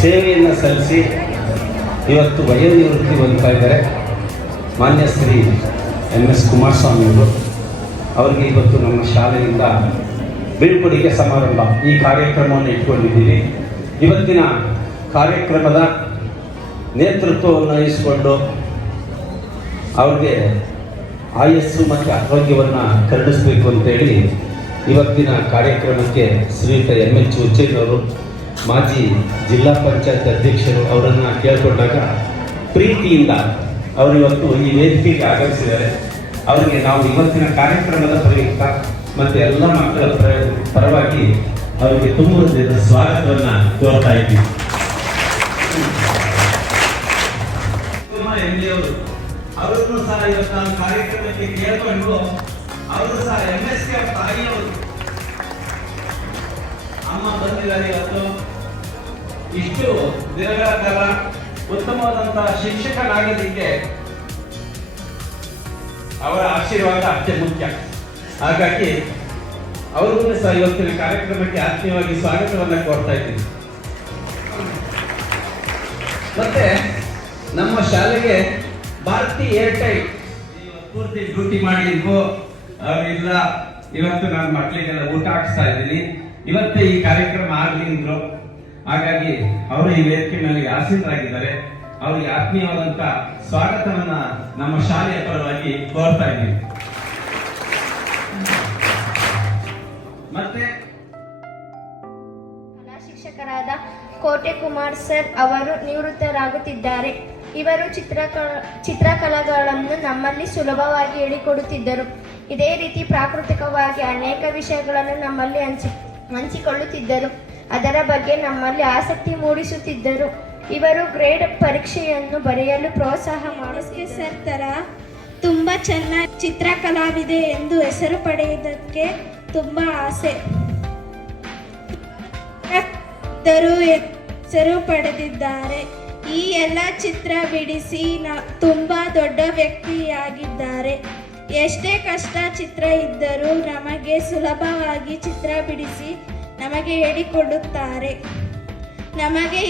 ಸೇವೆಯನ್ನು ಸಲ್ಲಿಸಿ ಇವತ್ತು ವಯೋನಿವೃತ್ತಿ ಹೊಂದ್ತಾ ಇದ್ದಾರೆ ಮಾನ್ಯ ಶ್ರೀ MS ಕುಮಾರಸ್ವಾಮಿ ಅವರು. ಅವರಿಗೆ ಇವತ್ತು ನಮ್ಮ ಶಾಲೆಯಿಂದ ಬೀಳ್ಕೊಡುಗೆ ಸಮಾರಂಭ ಈ ಕಾರ್ಯಕ್ರಮವನ್ನು ಇಟ್ಕೊಂಡಿದ್ದೀವಿ. ಇವತ್ತಿನ ಕಾರ್ಯಕ್ರಮದ ನೇತೃತ್ವವನ್ನು ವಹಿಸಿಕೊಂಡು ಅವ್ರಿಗೆ ಆಯಸ್ಸು ಮತ್ತು ಆರೋಗ್ಯವನ್ನು ಕರುಣಿಸಬೇಕು ಅಂತೇಳಿ ಇವತ್ತಿನ ಕಾರ್ಯಕ್ರಮಕ್ಕೆ ಶ್ರೀಯುತ MH ಹುಚ್ಚಯ್ಯನವರು ಮಾಜಿ ಜಿಲ್ಲಾ ಪಂಚಾಯತ್ ಅಧ್ಯಕ್ಷರು ಅವರನ್ನು ಕೇಳಿಕೊಂಡಾಗ ಪ್ರೀತಿಯಿಂದ ಅವರು ಇವತ್ತು ಈ ವೇದಿಕೆಗೆ ಆಗಮಿಸಿದ್ದಾರೆ. ಅವರಿಗೆ ನಾವು ಇವತ್ತಿನ ಕಾರ್ಯಕ್ರಮದ ಪ್ರಯುಕ್ತ ಮತ್ತು ಎಲ್ಲ ಮಕ್ಕಳ ಪರವಾಗಿ ಅವರಿಗೆ ತುಂಬ ಸ್ವಾಗತವನ್ನು ಕೋರ್ತಾ ಇದ್ದೀವಿ. ಅವರನ್ನು ಸಹ ಇವತ್ತು ನಾನು ಕಾರ್ಯಕ್ರಮಕ್ಕೆ ಕೇಳಿಕೊಂಡು ಅವರು ಸಹ MSK ತಾಯಿಯವರು ಅಮ್ಮ ಬಂದಿದ್ದಾರೆ. ಇವತ್ತು ಇಷ್ಟು ದಿನಗಳ ಕಾಲ ಉತ್ತಮವಾದಂತಹ ಶಿಕ್ಷಕನಾಗಲಿಕ್ಕೆ ಅವರ ಆಶೀರ್ವಾದ ಅತ್ಯ ಮುಖ್ಯ. ಹಾಗಾಗಿ ಅವರಿಗೂ ಸಹ ಇವತ್ತಿನ ಕಾರ್ಯಕ್ರಮಕ್ಕೆ ಆತ್ಮೀಯವಾಗಿ ಸ್ವಾಗತವನ್ನು ಕೋರ್ತಾ ಇದ್ದೀನಿ. ಮತ್ತೆ ನಮ್ಮ ಶಾಲೆಗೆ ಭಾರತಿ ಏರ್ಟೈಲ್ ಪೂರ್ತಿ ಡ್ಯೂಟಿ ಮಾಡಿದ್ವು ಅವರಿಲ್ಲ. ಇವತ್ತು ನನ್ನ ಮಕ್ಕಳಿಗೆಲ್ಲ ಊಟ ಹಾಕ್ಸ್ತಾ ಇದ್ದೀನಿ. ಇವತ್ತೇ ಈ ಕಾರ್ಯಕ್ರಮ ಆಗಲಿ ಅಂದ್ರು. ಹಾಗಾಗಿ ಅವರು ಈ ವೇದಿಕೆ ಮೇಲೆ ಆಸೀನರಾಗಿದ್ದಾರೆ. ಅವರಿಗೆ ಆತ್ಮೀಯವಾದಂತ ಸ್ವಾಗತವನ್ನ ನಮ್ಮ ಶಾಲೆಯ ಪರವಾಗಿ ಕೋರ್ತಾ ಇದ್ದೀವಿ. ಮತ್ತೆ ಕಲಾ ಶಿಕ್ಷಕರಾದ ಕೋಟೆ ಕುಮಾರ್ ಸರ್ ಅವರು ನಿವೃತ್ತರಾಗುತ್ತಿದ್ದಾರೆ. ಇವರು ಚಿತ್ರಕಲೆಗಳನ್ನು ನಮ್ಮಲ್ಲಿ ಸುಲಭವಾಗಿ ಹೇಳಿಕೊಡುತ್ತಿದ್ದರು. ಇದೇ ರೀತಿ ಪ್ರಾಕೃತಿಕವಾಗಿ ಅನೇಕ ವಿಷಯಗಳನ್ನು ನಮ್ಮಲ್ಲಿ ಹಂಚಿಕೊಳ್ಳುತ್ತಿದ್ದರು. ಅದರ ಬಗ್ಗೆ ನಮ್ಮಲ್ಲಿ ಆಸಕ್ತಿ ಮೂಡಿಸುತ್ತಿದ್ದರು. ಇವರು ಗ್ರೇಡ್ ಪರೀಕ್ಷೆಯನ್ನು ಬರೆಯಲು ಪ್ರೋತ್ಸಾಹ ಮಾಡುತ್ತಿದ್ದರು. ಸರ್ ತರ ತುಂಬ ಚೆನ್ನಾಗಿ ಚಿತ್ರಕಲಾವಿದೆ ಎಂದು ಹೆಸರು ಪಡೆಯುವುದಕ್ಕೆ ತುಂಬ ಆಸೆ. ಹೆಸರು ಪಡೆದಿದ್ದಾರೆ. ಈ ಎಲ್ಲ ಚಿತ್ರ ಬಿಡಿಸಿ ತುಂಬ ದೊಡ್ಡ ವ್ಯಕ್ತಿಯಾಗಿದ್ದಾರೆ. ಎಷ್ಟೇ ಕಷ್ಟ ಚಿತ್ರ ಇದ್ದರೂ ನಮಗೆ ಸುಲಭವಾಗಿ ಚಿತ್ರ ಬಿಡಿಸಿ ನಮಗೆ ಹೇಳಿಕೊಡುತ್ತಾರೆ. ನಮಗೆ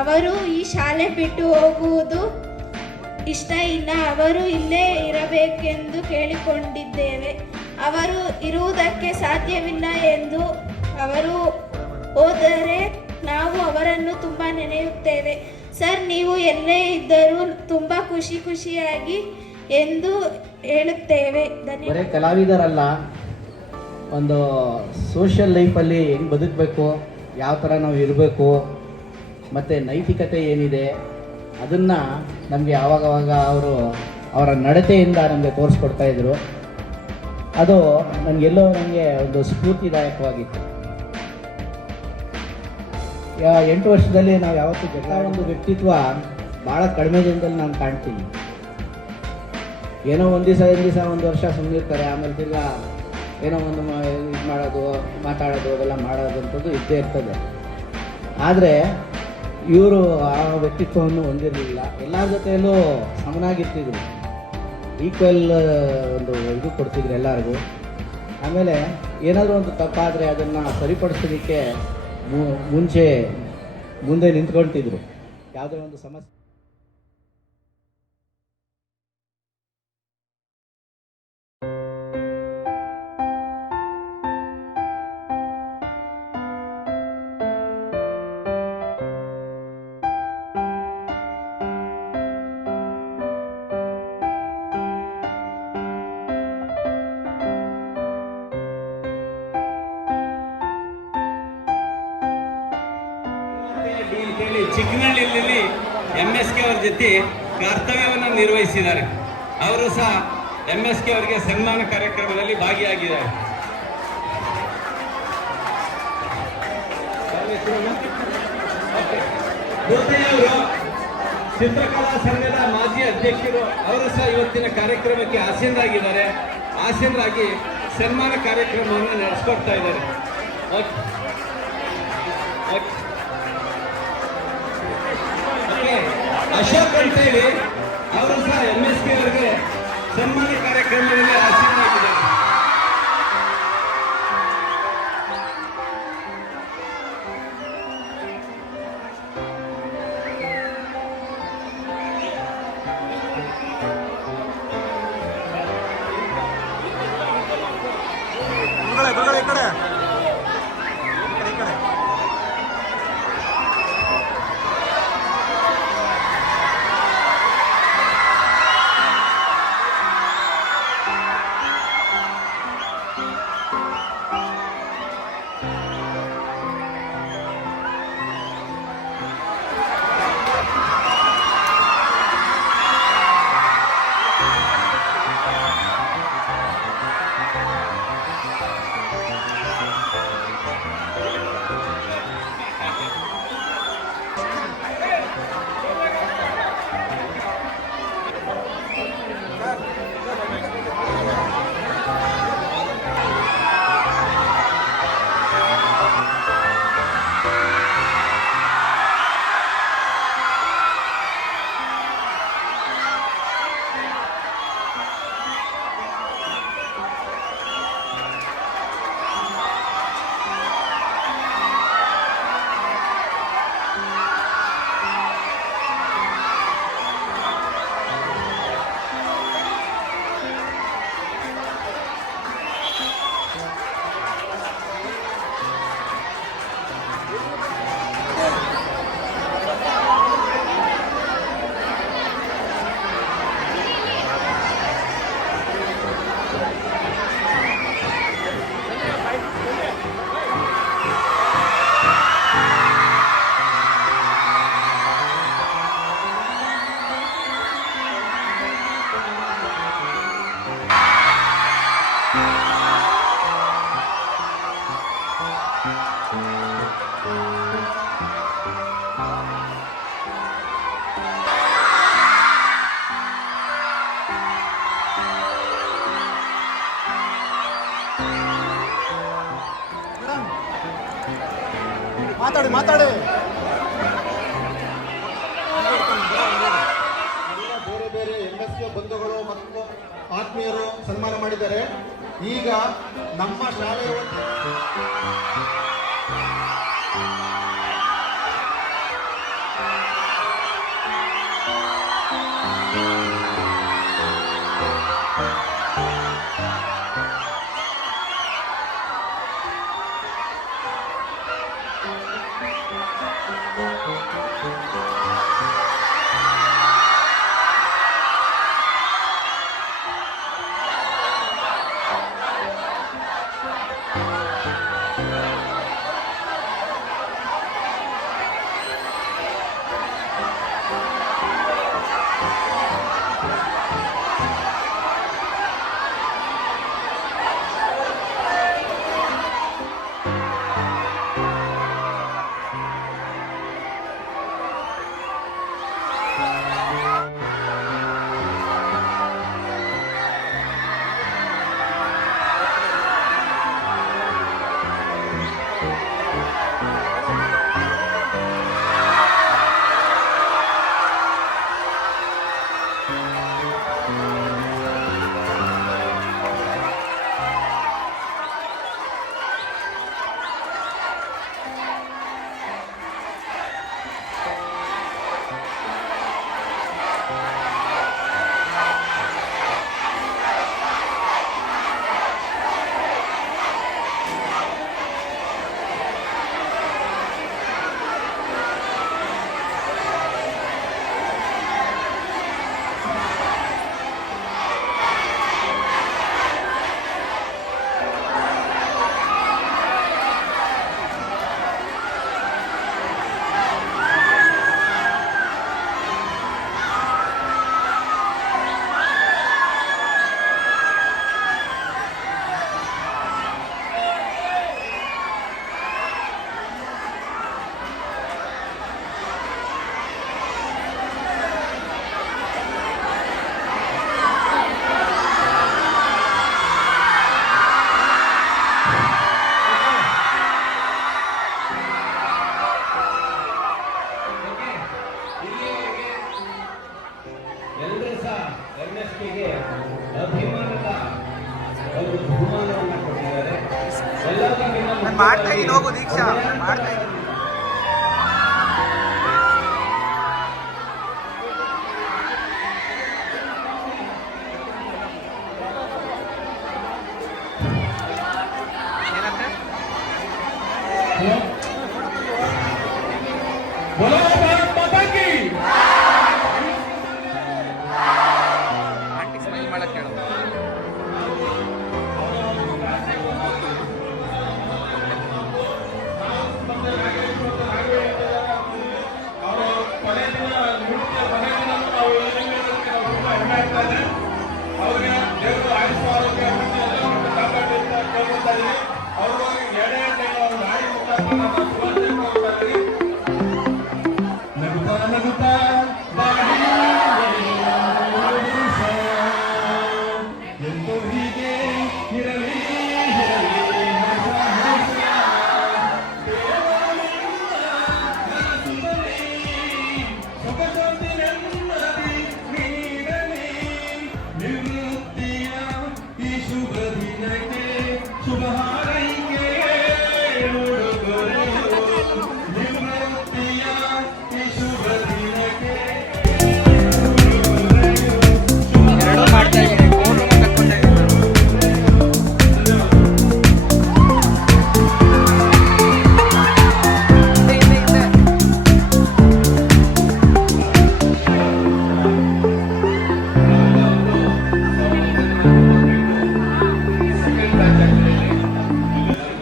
ಅವರು ಈ ಶಾಲೆ ಬಿಟ್ಟು ಹೋಗುವುದು ಇಷ್ಟ ಇಲ್ಲ. ಅವರು ಇಲ್ಲೇ ಇರಬೇಕೆಂದು ಕೇಳಿಕೊಂಡಿದ್ದೇವೆ. ಅವರು ಇರುವುದಕ್ಕೆ ಸಾಧ್ಯವಿಲ್ಲ ಎಂದು ಅವರು ಹೋದರೆ ನಾವು ಅವರನ್ನು ತುಂಬ ನೆನೆಯುತ್ತೇವೆ. ಸರ್, ನೀವು ಎಲ್ಲೇ ಇದ್ದರೂ ತುಂಬ ಖುಷಿಯಾಗಿ ಎಂದು ಹೇಳುತ್ತೇವೆ. ಬರೀ ಕಲಾವಿದರಲ್ಲ, ಒಂದು ಸೋಷಿಯಲ್ ಲೈಫಲ್ಲಿ ಹೆಂಗೆ ಬದುಕಬೇಕು, ಯಾವ ಥರ ನಾವು ಇರಬೇಕು, ಮತ್ತು ನೈತಿಕತೆ ಏನಿದೆ ಅದನ್ನು ನಮಗೆ ಆವಾಗವಾಗ ಅವರ ನಡತೆಯಿಂದ ನಮಗೆ ತೋರಿಸ್ಕೊಡ್ತಾಯಿದ್ರು. ಅದು ನನಗೆಲ್ಲೋ ನನಗೆ ಒಂದು ಸ್ಫೂರ್ತಿದಾಯಕವಾಗಿತ್ತು. 8 ವರ್ಷದಲ್ಲಿ ನಾವು ಯಾವತ್ತೂ ಒಂದು ವ್ಯಕ್ತಿತ್ವ ಭಾಳ ಕಡಿಮೆ ಜನದಲ್ಲಿ ನಾನು ಕಾಣ್ತೀನಿ. ಏನೋ ಒಂದು ದಿವಸ ಒಂದು ವರ್ಷ ಸುಮ್ಮನಿರ್ತಾರೆ, ಆಮೇಲೆ ತಿರ್ಗಾ ಏನೋ ಒಂದು ಇದು ಮಾಡೋದು, ಮಾತಾಡೋದು, ಅವೆಲ್ಲ ಮಾಡೋದಂಥದ್ದು ಇದ್ದೇ ಇರ್ತದೆ. ಆದರೆ ಇವರು ಆ ವ್ಯಕ್ತಿತ್ವವನ್ನು ಹೊಂದಿರಲಿಲ್ಲ. ಎಲ್ಲರ ಜೊತೆಯಲ್ಲೂ ಸಮನಾಗಿರ್ತಿದ್ರು, ಈಕ್ವಲ್ ಒಂದು ಇದು ಕೊಡ್ತಿದ್ರು ಎಲ್ಲರಿಗೂ. ಆಮೇಲೆ ಏನಾದರೂ ಒಂದು ತಪ್ಪಾದರೆ ಅದನ್ನು ಸರಿಪಡಿಸೋದಕ್ಕೆ ಮುಂದೆ ನಿಂತ್ಕೊಳ್ತಿದ್ರು. ಯಾವುದೋ ಒಂದು ಸಮಸ್ಯೆ ಚಿಕ್ಕನಹಳ್ಳಿಯಲ್ಲಿ MSK ಅವರ ಜೊತೆ ಕರ್ತವ್ಯವನ್ನು ನಿರ್ವಹಿಸಿದ್ದಾರೆ. ಅವರು ಸಹ MSK ಅವರಿಗೆ ಸನ್ಮಾನ ಕಾರ್ಯಕ್ರಮದಲ್ಲಿ ಭಾಗಿಯಾಗಿದ್ದಾರೆ. ಅವರು ಚಿತ್ರಕಲಾ ಸಂಘದ ಮಾಜಿ ಅಧ್ಯಕ್ಷರು. ಅವರು ಸಹ ಇವತ್ತಿನ ಕಾರ್ಯಕ್ರಮಕ್ಕೆ ಆಸೀನರಾಗಿ ಸನ್ಮಾನ ಕಾರ್ಯಕ್ರಮವನ್ನು ನಡೆಸ್ಕೊಡ್ತಾ ಇದ್ದಾರೆ. ಅಶೋಕ್ ಅಂತ ಹೇಳಿ ಅವರು ಸಹ MSK ಅವರಿಗೆ ಸನ್ಮಾನ ಕಾರ್ಯಕ್ರಮದಲ್ಲಿ ಆಸೀನರಾಗಿದ್ದಾರೆ. ಮಾತಾಡಿ ಬೇರೆ ಬೇರೆ MSK ಬಂಧುಗಳು ಮತ್ತು ಆತ್ಮೀಯರು ಸನ್ಮಾನ ಮಾಡಿದ್ದಾರೆ. ಈಗ ನಮ್ಮ ಶಾಲೆಯ ಎಲ್ಲರೂ ಸಹ MSKಗೆ ಅಭಿಮಾನದ ಒಂದು ಬಹುಮಾನವನ್ನು ಕೊಟ್ಟಿದ್ದಾರೆ. ಎಲ್ಲರಿಗಿಂತ ಮಾಡ್ತಾ ಇದ್ದೀನಿ, ಹೋಗು ದೀಕ್ಷಾ, ಮಾಡ್ತಾ ಇದ್ದೀನಿ. बोलो भारत माता की ಆಂಟಿ ಸ್ಮೈಲ್ ಮಾಡಕ್ಕೆ ಹೇಳು. ಅವ್ರಿಗೆ ದೇವರು ಆಯುಷ್ಯ ಆರೋಗ್ಯ ಕಾಪಾಡಿ ಅಂತ ಕೇಳ್ಕೊತಾ ಇದೀನಿ. ಅವ್ರಿಗೆ ಎರಡೇ ಒಂದು ಆಡಿ ನಗುತ್ತಾ ನಗುತ್ತಾ ಎಂದು ಹೀಗೆ ಇರಲಿ ನಿವೃತ್ತಿಯ ಈ ಶುಭ ದಿನಕ್ಕೆ ಶುಭ ಹಾರೈಕೆ ಉಡುಗೊರೆ. ನಿವೃತ್ತಿಯ ಈ ಶುಭ ದಿನಕ್ಕೆ ಎರಡು ಮಾಡ್ತಾ ಇದ್ದೀನಿ, ಫೋನ್ ತಕ್ಕೊಂತ ಇದ್ದೀನಿ.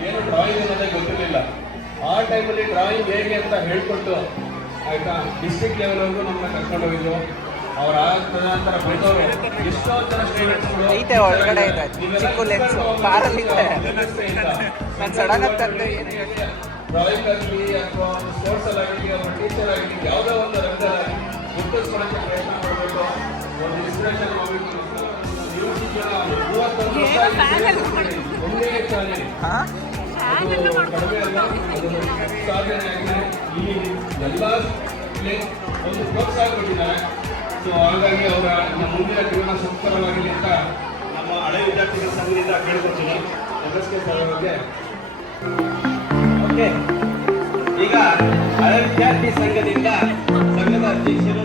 ಏನು ಡ್ರಾಯಿಂಗ್ ಅನ್ನೋದೇ ಗೊತ್ತಿರಲಿಲ್ಲ. ಆ ಟೈಮಲ್ಲಿ ಡ್ರಾಯಿಂಗ್ ಹೇಗೆ ಅಂತ ಹೇಳ್ಕೊಟ್ಟು ಆಯ್ತಾ ಡಿಸ್ಟ್ರಿಕ್ಟ್ ಲೆವೆಲ್ವರೆಗೂ ನಮ್ಮನ್ನ ಕರ್ಕೊಂಡು ಹೋಗಿದ್ದು. ಅವ್ರ ನಂತರ ಬಂದವರು ಎಷ್ಟೋ ಜನ ಸ್ಟೂಡೆಂಟ್ಸ್ಗಳು ಐತೆ ಒಳಗಡೆ ಇದೆ, ಚಿಕ್ಕ ಲೆನ್ಸ್ ಕಾರಲ್ಲಿ ಇದೆ. ನಾನು ಸಡನ್ ಆಗಿ ತಂದೆ ಏನು ಹೇಳಿ ಡ್ರಾಯಿಂಗ್ ಆಗಲಿ ಅಥವಾ ಸ್ಪೋರ್ಟ್ಸ್ ಅಲ್ಲಿ ಆಗಲಿ ಅವ್ರ ಟೀಚರ್ ಆಗಲಿ ಯಾವುದೋ ಒಂದು ರಂಗದಲ್ಲಿ ಗುರುತಿಸ್ಕೊಳ್ಳೋಕ್ಕೆ ಪ್ರಯತ್ನ ಮಾಡಬೇಕು, ಒಂದು ಇನ್ಸ್ಪಿರೇಷನ್ ಮಾಡಬೇಕು. ಒಂದೇ ಚಾಲೆಂಜ್ ಕಡಿಮೆ ಅಲ್ಲ, ಅದು ಸಾಧನೆ ಆಗಿದೆ. ಇಲ್ಲಿ ಎಲ್ಲ ಒಂದು ಪ್ರೋತ್ಸಾಹ ಕೊಟ್ಟಿದ್ದಾರೆ. ಸೊ ಹಾಗಾಗಿ ಅವರ ನಮ್ಮ ಮುಂದಿನ ಜೀವನ ಸುಖಕರವಾಗಲಿ ಅಂತ ನಮ್ಮ ಹಳೆ ವಿದ್ಯಾರ್ಥಿಗಳ ಸಂಘದಿಂದ ಕೇಳ್ಕೊಳ್ತೀನಿ. MSK ಸರ್ ಅವರಿಗೆ. ಓಕೆ, ಈಗ ಹಳೆ ವಿದ್ಯಾರ್ಥಿ ಸಂಘದಿಂದ ಸಂಘದ ಅಧ್ಯಕ್ಷರು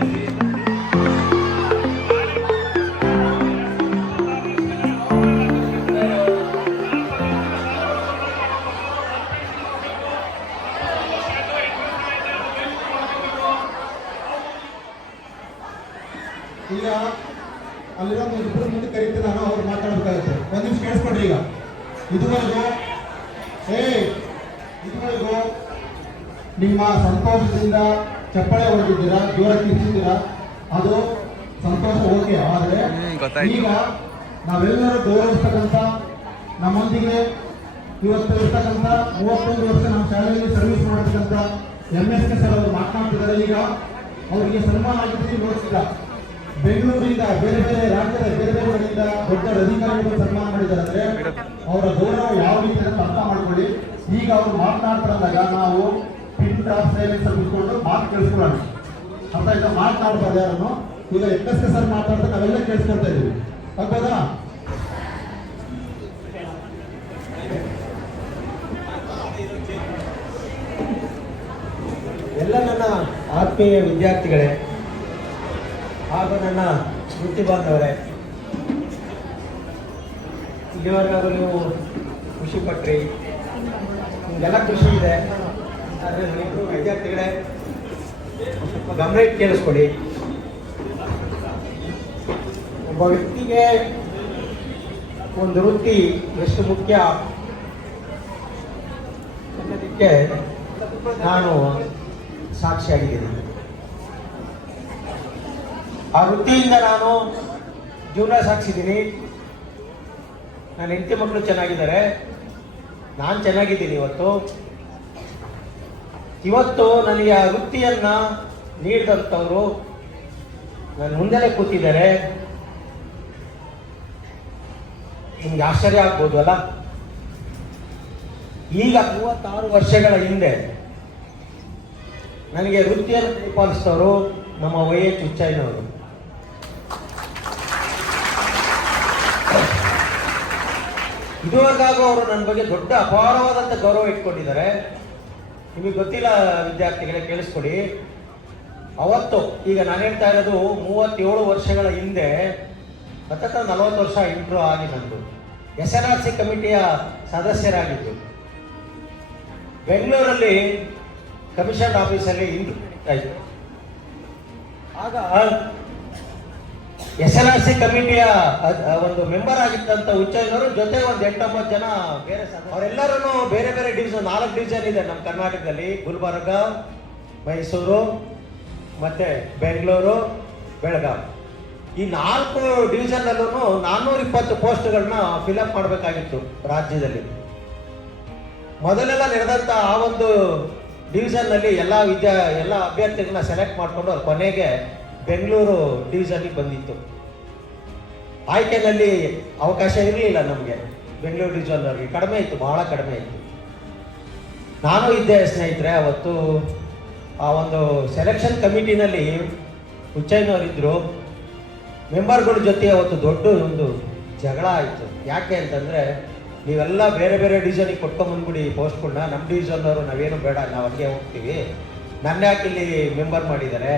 ಈಗ ಅಲ್ಲಿರೋ ಇಬ್ಬರು ಮುಂದೆ ಕರೀತೀನಿ ನಾನು, ಅವ್ರು ಮಾತಾಡಬೇಕಾಗುತ್ತೆ. ಒಂದು ನಿಮಿಷ ಕೇಳಿಸ್ಕೊಡ್ರಿ. ಈಗ ಇದುವರೆಗೂ ನಿಮ್ಮ ಸಂತೋಷದಿಂದ ಚಪ್ಪಾಳೆ ಹೊಡೆದಿದ್ದೀರಾ, ಜೋರ ಕಿರ್ಚಿದ್ದೀರಾ, ಅದು ಸಂತೋಷ ಓಕೆ. ಆದರೆ ಈಗ ನಾವೆಲ್ಲರೂ ಗೌರವಿಸ್ತಕ್ಕಂಥ, ನಮ್ಮೊಂದಿಗೆ ಇವತ್ತು ಇರ್ತಕ್ಕಂಥ 31 ವರ್ಷ ನಮ್ಮ ಶಾಲೆಯಲ್ಲಿ ಸರ್ವಿಸ್ ಮಾಡಿರ್ತಕ್ಕಂಥ MSK ಸರ್ ಅವರು ಮಾತನಾಡ್ತಿದ್ದಾರೆ. ಈಗ ಅವರಿಗೆ ಸನ್ಮಾನ ಆಗಿದ್ದು ನೋಡ್ತಿಲ್ಲ. ಬೆಂಗಳೂರಿಂದ ಬೇರೆ ಬೇರೆ ರಾಜ್ಯದ ಬೇರೆ ಬೇರೆ ಕಡೆಯಿಂದ ದೊಡ್ಡ ಅಧಿಕಾರಿಗಳು ಸನ್ಮಾನ ಮಾಡಿದ್ದಾರೆ. ಅಂದ್ರೆ ಅವರ ಗೌರವ ಯಾವ ರೀತಿ ಅಂತ ಅರ್ಥ ಮಾಡ್ಕೊಳ್ಳಿ. ಈಗ ಅವರು ಮಾತನಾಡ್ತಾರಂದಾಗ ನಾವು ಪಿನ್ ಡ್ರಾಪ್ ಸೈಲೆನ್ಸ್ ಅಲ್ಲಿ ಇಟ್ಕೊಂಡು ಮಾತು ಕೇಳಿಸ್ಕೊಳ್ಳೋಣ. ಅರ್ಥ ಆಯ್ತಾ? ಮಾತನಾಡ್ತಾರೆ ಯಾರನ್ನು. ಈಗ MSK ಸರ್ ಮಾತಾಡ್ತಾ ನಾವೆಲ್ಲ ಕೇಳಿಸ್ಕೊಳ್ತಾ ಇದೀವಿ. ಆಗ್ಬೋದಾ? ಎಲ್ಲ ನನ್ನ ಆತ್ಮೀಯ ವಿದ್ಯಾರ್ಥಿಗಳೇ ಹಾಗೂ ನನ್ನ ವೃತ್ತಿ ಬಾಂಧವರೇ, ಇಲ್ಲಿವರೆಗಾದರೂ ನೀವು ಖುಷಿ ಪಟ್ರಿ, ನಿಮಗೆಲ್ಲ ಖುಷಿ ಇದೆ. ಆದರೆ ನೀವು ವಿದ್ಯಾರ್ಥಿಗಳೇ ಸ್ವಲ್ಪ ಗಮನ ಇಟ್ಟು ಕೇಳಿಸ್ಕೊಡಿ. ಒಬ್ಬ ವ್ಯಕ್ತಿಗೆ ಒಂದು ವೃತ್ತಿ ಎಷ್ಟು ಮುಖ್ಯ ಅನ್ನೋದಕ್ಕೆ ನಾನು ಸಾಕ್ಷಿಯಾಗಿದ್ದೀನಿ. ಆ ವೃತ್ತಿಯಿಂದ ನಾನು ಜೀವನ ಸಾಗಿಸಿದ್ದೀನಿ. ನನ್ನ ಹೆಂಡತಿ ಮಕ್ಕಳು ಚೆನ್ನಾಗಿದ್ದಾರೆ, ನಾನು ಚೆನ್ನಾಗಿದ್ದೀನಿ. ಇವತ್ತು ನನಗೆ ಆ ವೃತ್ತಿಯನ್ನ ನೀಡಿದಂಥವರು ನನ್ನ ಮುಂದೆನೇ ಕೂತಿದ್ದಾರೆ. ನಿಮ್ಗೆ ಆಶ್ಚರ್ಯ ಆಗ್ಬೋದು ಅಲ್ಲ. ಈಗ 36 ವರ್ಷಗಳ ಹಿಂದೆ ನನಗೆ ವೃತ್ತಿಯನ್ನು ಪರಿಪಾಲಿಸಿದವರು ನಮ್ಮ YH ಹುಚ್ಚಯ್ಯನವರು. ಇದುವರೆಗಾಗೂ ಅವರು ನನ್ನ ಬಗ್ಗೆ ದೊಡ್ಡ ಅಪಾರವಾದಂಥ ಗೌರವ ಇಟ್ಕೊಂಡಿದ್ದಾರೆ. ನಿಮಗೆ ಗೊತ್ತಿಲ್ಲ ವಿದ್ಯಾರ್ಥಿಗಳೇ, ಕೇಳಿಸ್ಕೊಡಿ. ಅವತ್ತು, ಈಗ ನಾನು ಹೇಳ್ತಾ ಇರೋದು 37 ವರ್ಷಗಳ ಹಿಂದೆ, 40 ವರ್ಷ ಇಂಟ್ರೋ ಆಗಿ ನಂದು SNRC ಕಮಿಟಿಯ ಸದಸ್ಯರಾಗಿದ್ದು ಬೆಂಗಳೂರಲ್ಲಿ ಕಮಿಷನ್ ಆಫೀಸಲ್ಲಿ ಇಂಟ್ರೋ ಆಯಿತು. ಆಗ SNRC ಕಮಿಟಿಯ ಒಂದು ಮೆಂಬರ್ ಆಗಿದ್ದಂಥ ಹುಚ್ಚಯ್ಯನವರು ಜೊತೆ ಒಂದು 8-9 ಜನ ಬೇರೆ ಅವರೆಲ್ಲರೂ ಬೇರೆ ಬೇರೆ ಡಿವಿಷನ್, 4 ಡಿವಿಷನ್ ಇದೆ ನಮ್ಮ ಕರ್ನಾಟಕದಲ್ಲಿ. ಗುಲ್ಬರ್ಗ, ಮೈಸೂರು, ಮತ್ತೆ ಬೆಂಗಳೂರು, ಬೆಳಗಾವಿ. ಈ 4 ಡಿವಿಷನ್ನಲ್ಲೂ 420 ಪೋಸ್ಟ್ಗಳನ್ನ ಫಿಲಪ್ ಮಾಡಬೇಕಾಗಿತ್ತು ರಾಜ್ಯದಲ್ಲಿ. ಮೊದಲೆಲ್ಲ ನಡೆದಂಥ ಆ ಒಂದು ಡಿವಿಷನ್ನಲ್ಲಿ ಎಲ್ಲ ಅಭ್ಯರ್ಥಿಗಳನ್ನ ಸೆಲೆಕ್ಟ್ ಮಾಡಿಕೊಂಡು ಅವ್ರ ಕೊನೆಗೆ ಬೆಂಗಳೂರು ಡಿವಿಷನ್ಗೆ ಬಂದಿತ್ತು. ಆಯ್ಕೆನಲ್ಲಿ ಅವಕಾಶ ಇರಲಿಲ್ಲ ನಮಗೆ. ಬೆಂಗಳೂರು ಡಿವಿಷನ್ನವ್ರಿಗೆ ಕಡಿಮೆ ಇತ್ತು, ಬಹಳ ಕಡಿಮೆ ಇತ್ತು. ನಾನು ಇದ್ದೆ ಸ್ನೇಹಿತರೆ. ಅವತ್ತು ಆ ಒಂದು ಸೆಲೆಕ್ಷನ್ ಕಮಿಟಿನಲ್ಲಿ ಹುಚ್ಚಯ್ಯನವರಿದ್ದರು. ಮೆಂಬರ್ಗಳ ಜೊತೆ ಅವತ್ತು ದೊಡ್ಡ ಒಂದು ಜಗಳ ಆಯಿತು. ಯಾಕೆ ಅಂತಂದರೆ, ನೀವೆಲ್ಲ ಬೇರೆ ಬೇರೆ ಡಿವಿಷನಿಗೆ ಕೊಟ್ಕೊಂಬಂದ್ಬಿಡಿ ಪೋಸ್ಟ್ಗಳನ್ನ, ನಮ್ಮ ಡಿವಿಷನ್ನವರು ನಾವೇನು ಬೇಡ, ನಾವು ಅಲ್ಲಿಗೆ ಹೋಗ್ತೀವಿ, ನನ್ನ ಯಾಕೆ ಇಲ್ಲಿ ಮೆಂಬರ್ ಮಾಡಿದ್ದಾರೆ,